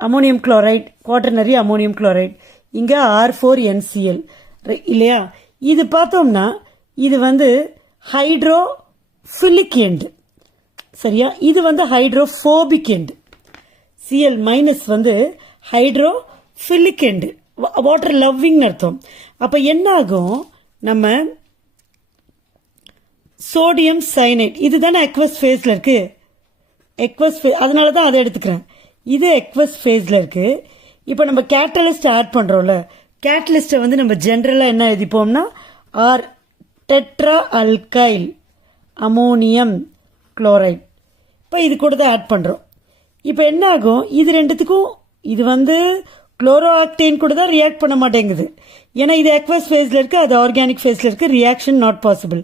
ammonium chloride, quaternary ammonium chloride, இங்கே R4NCl இல்லையா. இது பார்த்தோம்னா இது வந்து ஹைட்ரோஃபிலிக் எண்டு, சரியா. இது வந்து ஹைட்ரோஃபோபிக் எண்டு. Cl மைனஸ் வந்து ஹைட்ரோஃபிலிக் எண்டு, வாட்டர் லவ்விங்னு அர்த்தம். அப்போ என்ன ஆகும், நம்ம சோடியம் சைனைட் இதுதானே எக்வஸ் ஃபேஸில் இருக்கு. எக்வஸ் ஃபேஸ், அதனால தான் அதை எடுத்துக்கிறேன். இது எக்வஸ் ஃபேஸில் இருக்கு. இப்போ நம்ம கேட்டலிஸ்ட் ஆட் பண்ணுறோம்ல, கேட்டலிஸ்ட்டை வந்து நம்ம ஜென்ரலாக என்ன எழுதிப்போம்னா R tetraalkyl ammonium chloride. இப்போ இது கூட தான் ஆட் பண்ணுறோம். இப்போ என்ன ஆகும், இது ரெண்டுத்துக்கும் இது வந்து குளோரோ ஆக்டேன் கூட தான் ரியாக்ட் பண்ண மாட்டேங்குது. ஏன்னா இது எக்வஸ் ஃபேஸில் இருக்குது, அது ஆர்கானிக் ஃபேஸில் இருக்குது, ரியாக்ஷன் நாட் பாசிபிள்.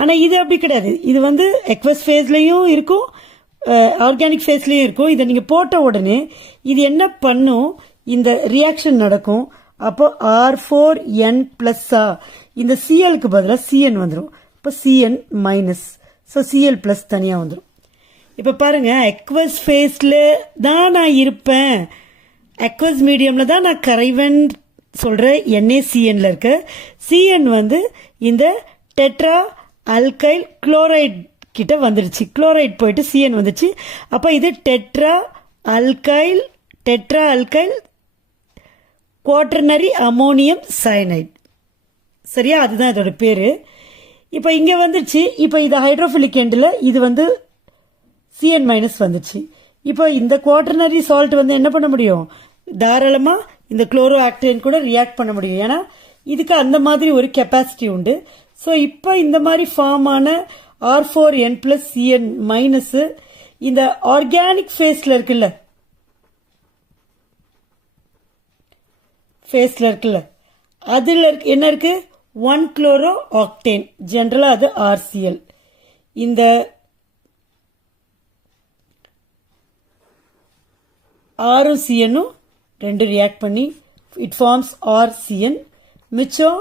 ஆனால் இது அப்படி கிடையாது. இது வந்து எக்வஸ் ஃபேஸ்லையும் இருக்கும், ஆர்கானிக் ஃபேஸ்லையும் இருக்கும். இதை நீங்கள் போட்ட உடனே இது என்ன பண்ணும், இந்த ரியாக்ஷன் நடக்கும். அப்போ R4N ப்ளஸ்ஸா இந்த சிஎலுக்கு பதிலாக சிஎன் வந்துடும். இப்போ C N minus, so C L plus தனியாக வந்துடும். இப்போ பாருங்க, எக்வஸ் ஃபேஸில் தான் நான் இருப்பேன், எக்வஸ் மீடியமில் தான் நான் கரைவன் சொல்கிற NaCnல இருக்க. சிஎன் வந்து இந்த டெட்ரா அல்கைல் குளோரைட் கிட்ட வந்துடுச்சு. குளோரைட் போயிட்டு சிஎன் வந்துச்சு. அப்போ இது tetra alkyl quaternary ammonium cyanide, சரியா. அதுதான் இதோட பேர். இப்போ இங்கே வந்துடுச்சு. இப்போ இது ஹைட்ரோஃபிலிக் எண்டில் இது வந்து சிஎன் மைனஸ் வந்துச்சு. இப்போ இந்த குவாட்டர்னரி சால்ட் வந்து என்ன பண்ண முடியும், தாராளமாக இந்த குளோரோ ஆக்டேன் கூட ரியாக்ட் பண்ண முடியும். ஏன்னா இதுக்கு அந்த மாதிரி ஒரு கெப்பாசிட்டி உண்டு. ஸோ இப்போ இந்த மாதிரி ஃபார்ம் ஆன R4N + Cn மைனஸ் இந்த ஆர்கானிக் ஃபேஸில் இருக்குல்ல, அதில் என்ன இருக்கு, 1 குளோரோ ஆக்டேன், ஜென்ரலாக அது RCl. இந்த ஆரும் சிஎனும் ரெண்டு ரியாக்ட் பண்ணி இட் ஃபார்ம்ஸ் RCN. மிச்சம்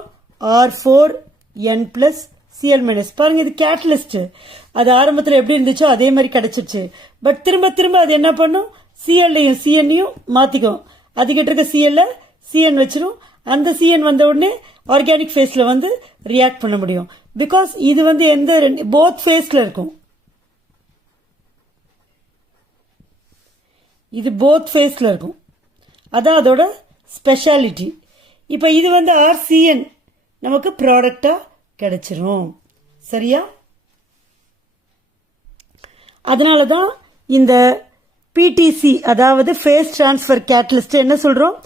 R4N + Cl மைனஸ். பாருங்க, இது கேட்டலிஸ்ட். அது ஆரம்பத்தில் எப்படி இருந்துச்சோ அதே மாதிரி கிடைச்சிருச்சு. பட் திரும்ப அது என்ன பண்ணும், சிஎல்லையும் சிஎன்னையும் மாத்திக்கும். அதுகிட்ட இருக்க சிஎல்ல சிஎன் வச்சிரும். அந்த சிஎன் வந்த உடனே ஆர்கானிக் ஃபேஸ்ல வந்து ரியாக்ட் பண்ண முடியும். பிகாஸ் இது வந்து எந்த போத் ஃபேஸ்ல இருக்கும். இது போத் ஃபேஸ்ல இருக்கும். அதான் அதோட ஸ்பெஷாலிட்டி. இப்போ இது வந்து RCN நமக்கு ப்ராடக்டா கிடைச்சிரும். சரியா? அதனால தான் இந்த PTC அதாவது ஃபேஸ் டிரான்ஸ்ஃபர் கேட்டலிஸ்ட் என்ன சொல்றோம்,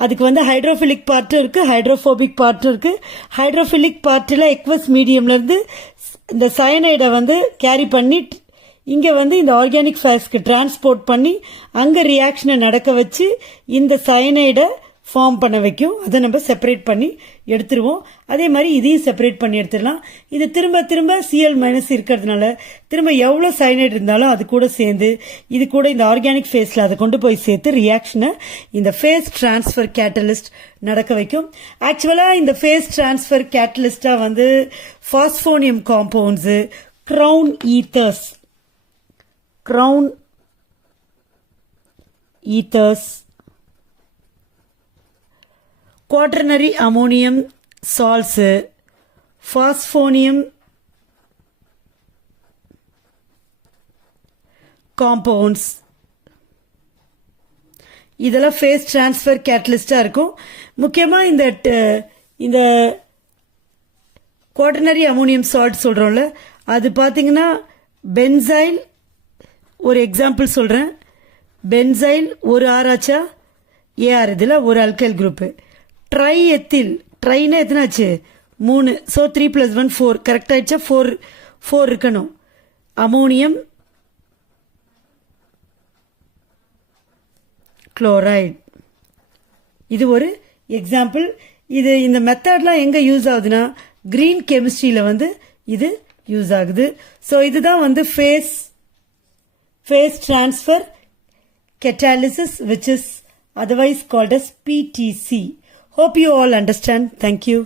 அதுக்கு வந்து ஹைட்ரோஃபிலிக் பார்ட்டும் இருக்கு, ஹைட்ரோஃபோபிக் பார்ட்டும் இருக்கு. ஹைட்ரோஃபிலிக் பார்ட்டில் எக்வஸ் மீடியம்ல இருந்து இந்த சயனைடை வந்து கேரி பண்ணி இங்க வந்து இந்த ஆர்கானிக் ஃபேஸ்க்கு டிரான்ஸ்போர்ட் பண்ணி அங்க ரியாக்ஷனை நடக்க வச்சு இந்த சயனைடை ஃபார்ம் பண்ண வைக்கும். அதை நம்ம செப்பரேட் பண்ணி எடுத்துருவோம். அதே மாதிரி இதையும் செப்பரேட் பண்ணி எடுத்துடலாம். இது திரும்ப திரும்ப Cl- இருக்கிறதுனால திரும்ப எவ்வளோ சயனைடு இருந்தாலும் அது கூட சேர்ந்து இது கூட இந்த ஆர்கானிக் ஃபேஸில் அதை கொண்டு போய் சேர்த்து ரியாக்ஷனை இந்த ஃபேஸ் டிரான்ஸ்ஃபர் கேட்டலிஸ்ட் நடக்க வைக்கும். ஆக்சுவலாக இந்த ஃபேஸ் டிரான்ஸ்ஃபர் கேட்டலிஸ்டாக வந்து phosphonium compounds, crown ethers, quaternary ammonium salts, phosphonium compounds, இதெல்லாம் ஃபேஸ் டிரான்ஸ்ஃபர் கேட்டலிஸ்டா இருக்கும். முக்கியமா இந்த குவாட்டர்னரி அமோனியம் சால்ட் சொல்றோம்ல, அது பாத்தீங்கன்னா பென்சைல், ஒரு எக்ஸாம்பிள் சொல்றேன். பென்சைல் ஒரு ஆராச்சா ஏஆர், இதுல ஒரு அல்கைல் குரூப். ட்ரை எத்தில், ட்ரைனா எத்தனாச்சு 3, ஸோ 3 + 1 4, கரெக்ட் ஆயிடுச்சா? 4 இருக்கணும். அமோனியம் குளோரைடு, இது ஒரு எக்ஸாம்பிள். இது இந்த மெத்தட்லாம் எங்க யூஸ் ஆகுதுன்னா கிரீன் கெமிஸ்ட்ரியில வந்து இது யூஸ் ஆகுது. ஸோ இதுதான் வந்து phase transfer catalysis, which is otherwise called as PTC. Hope you all understand. Thank you.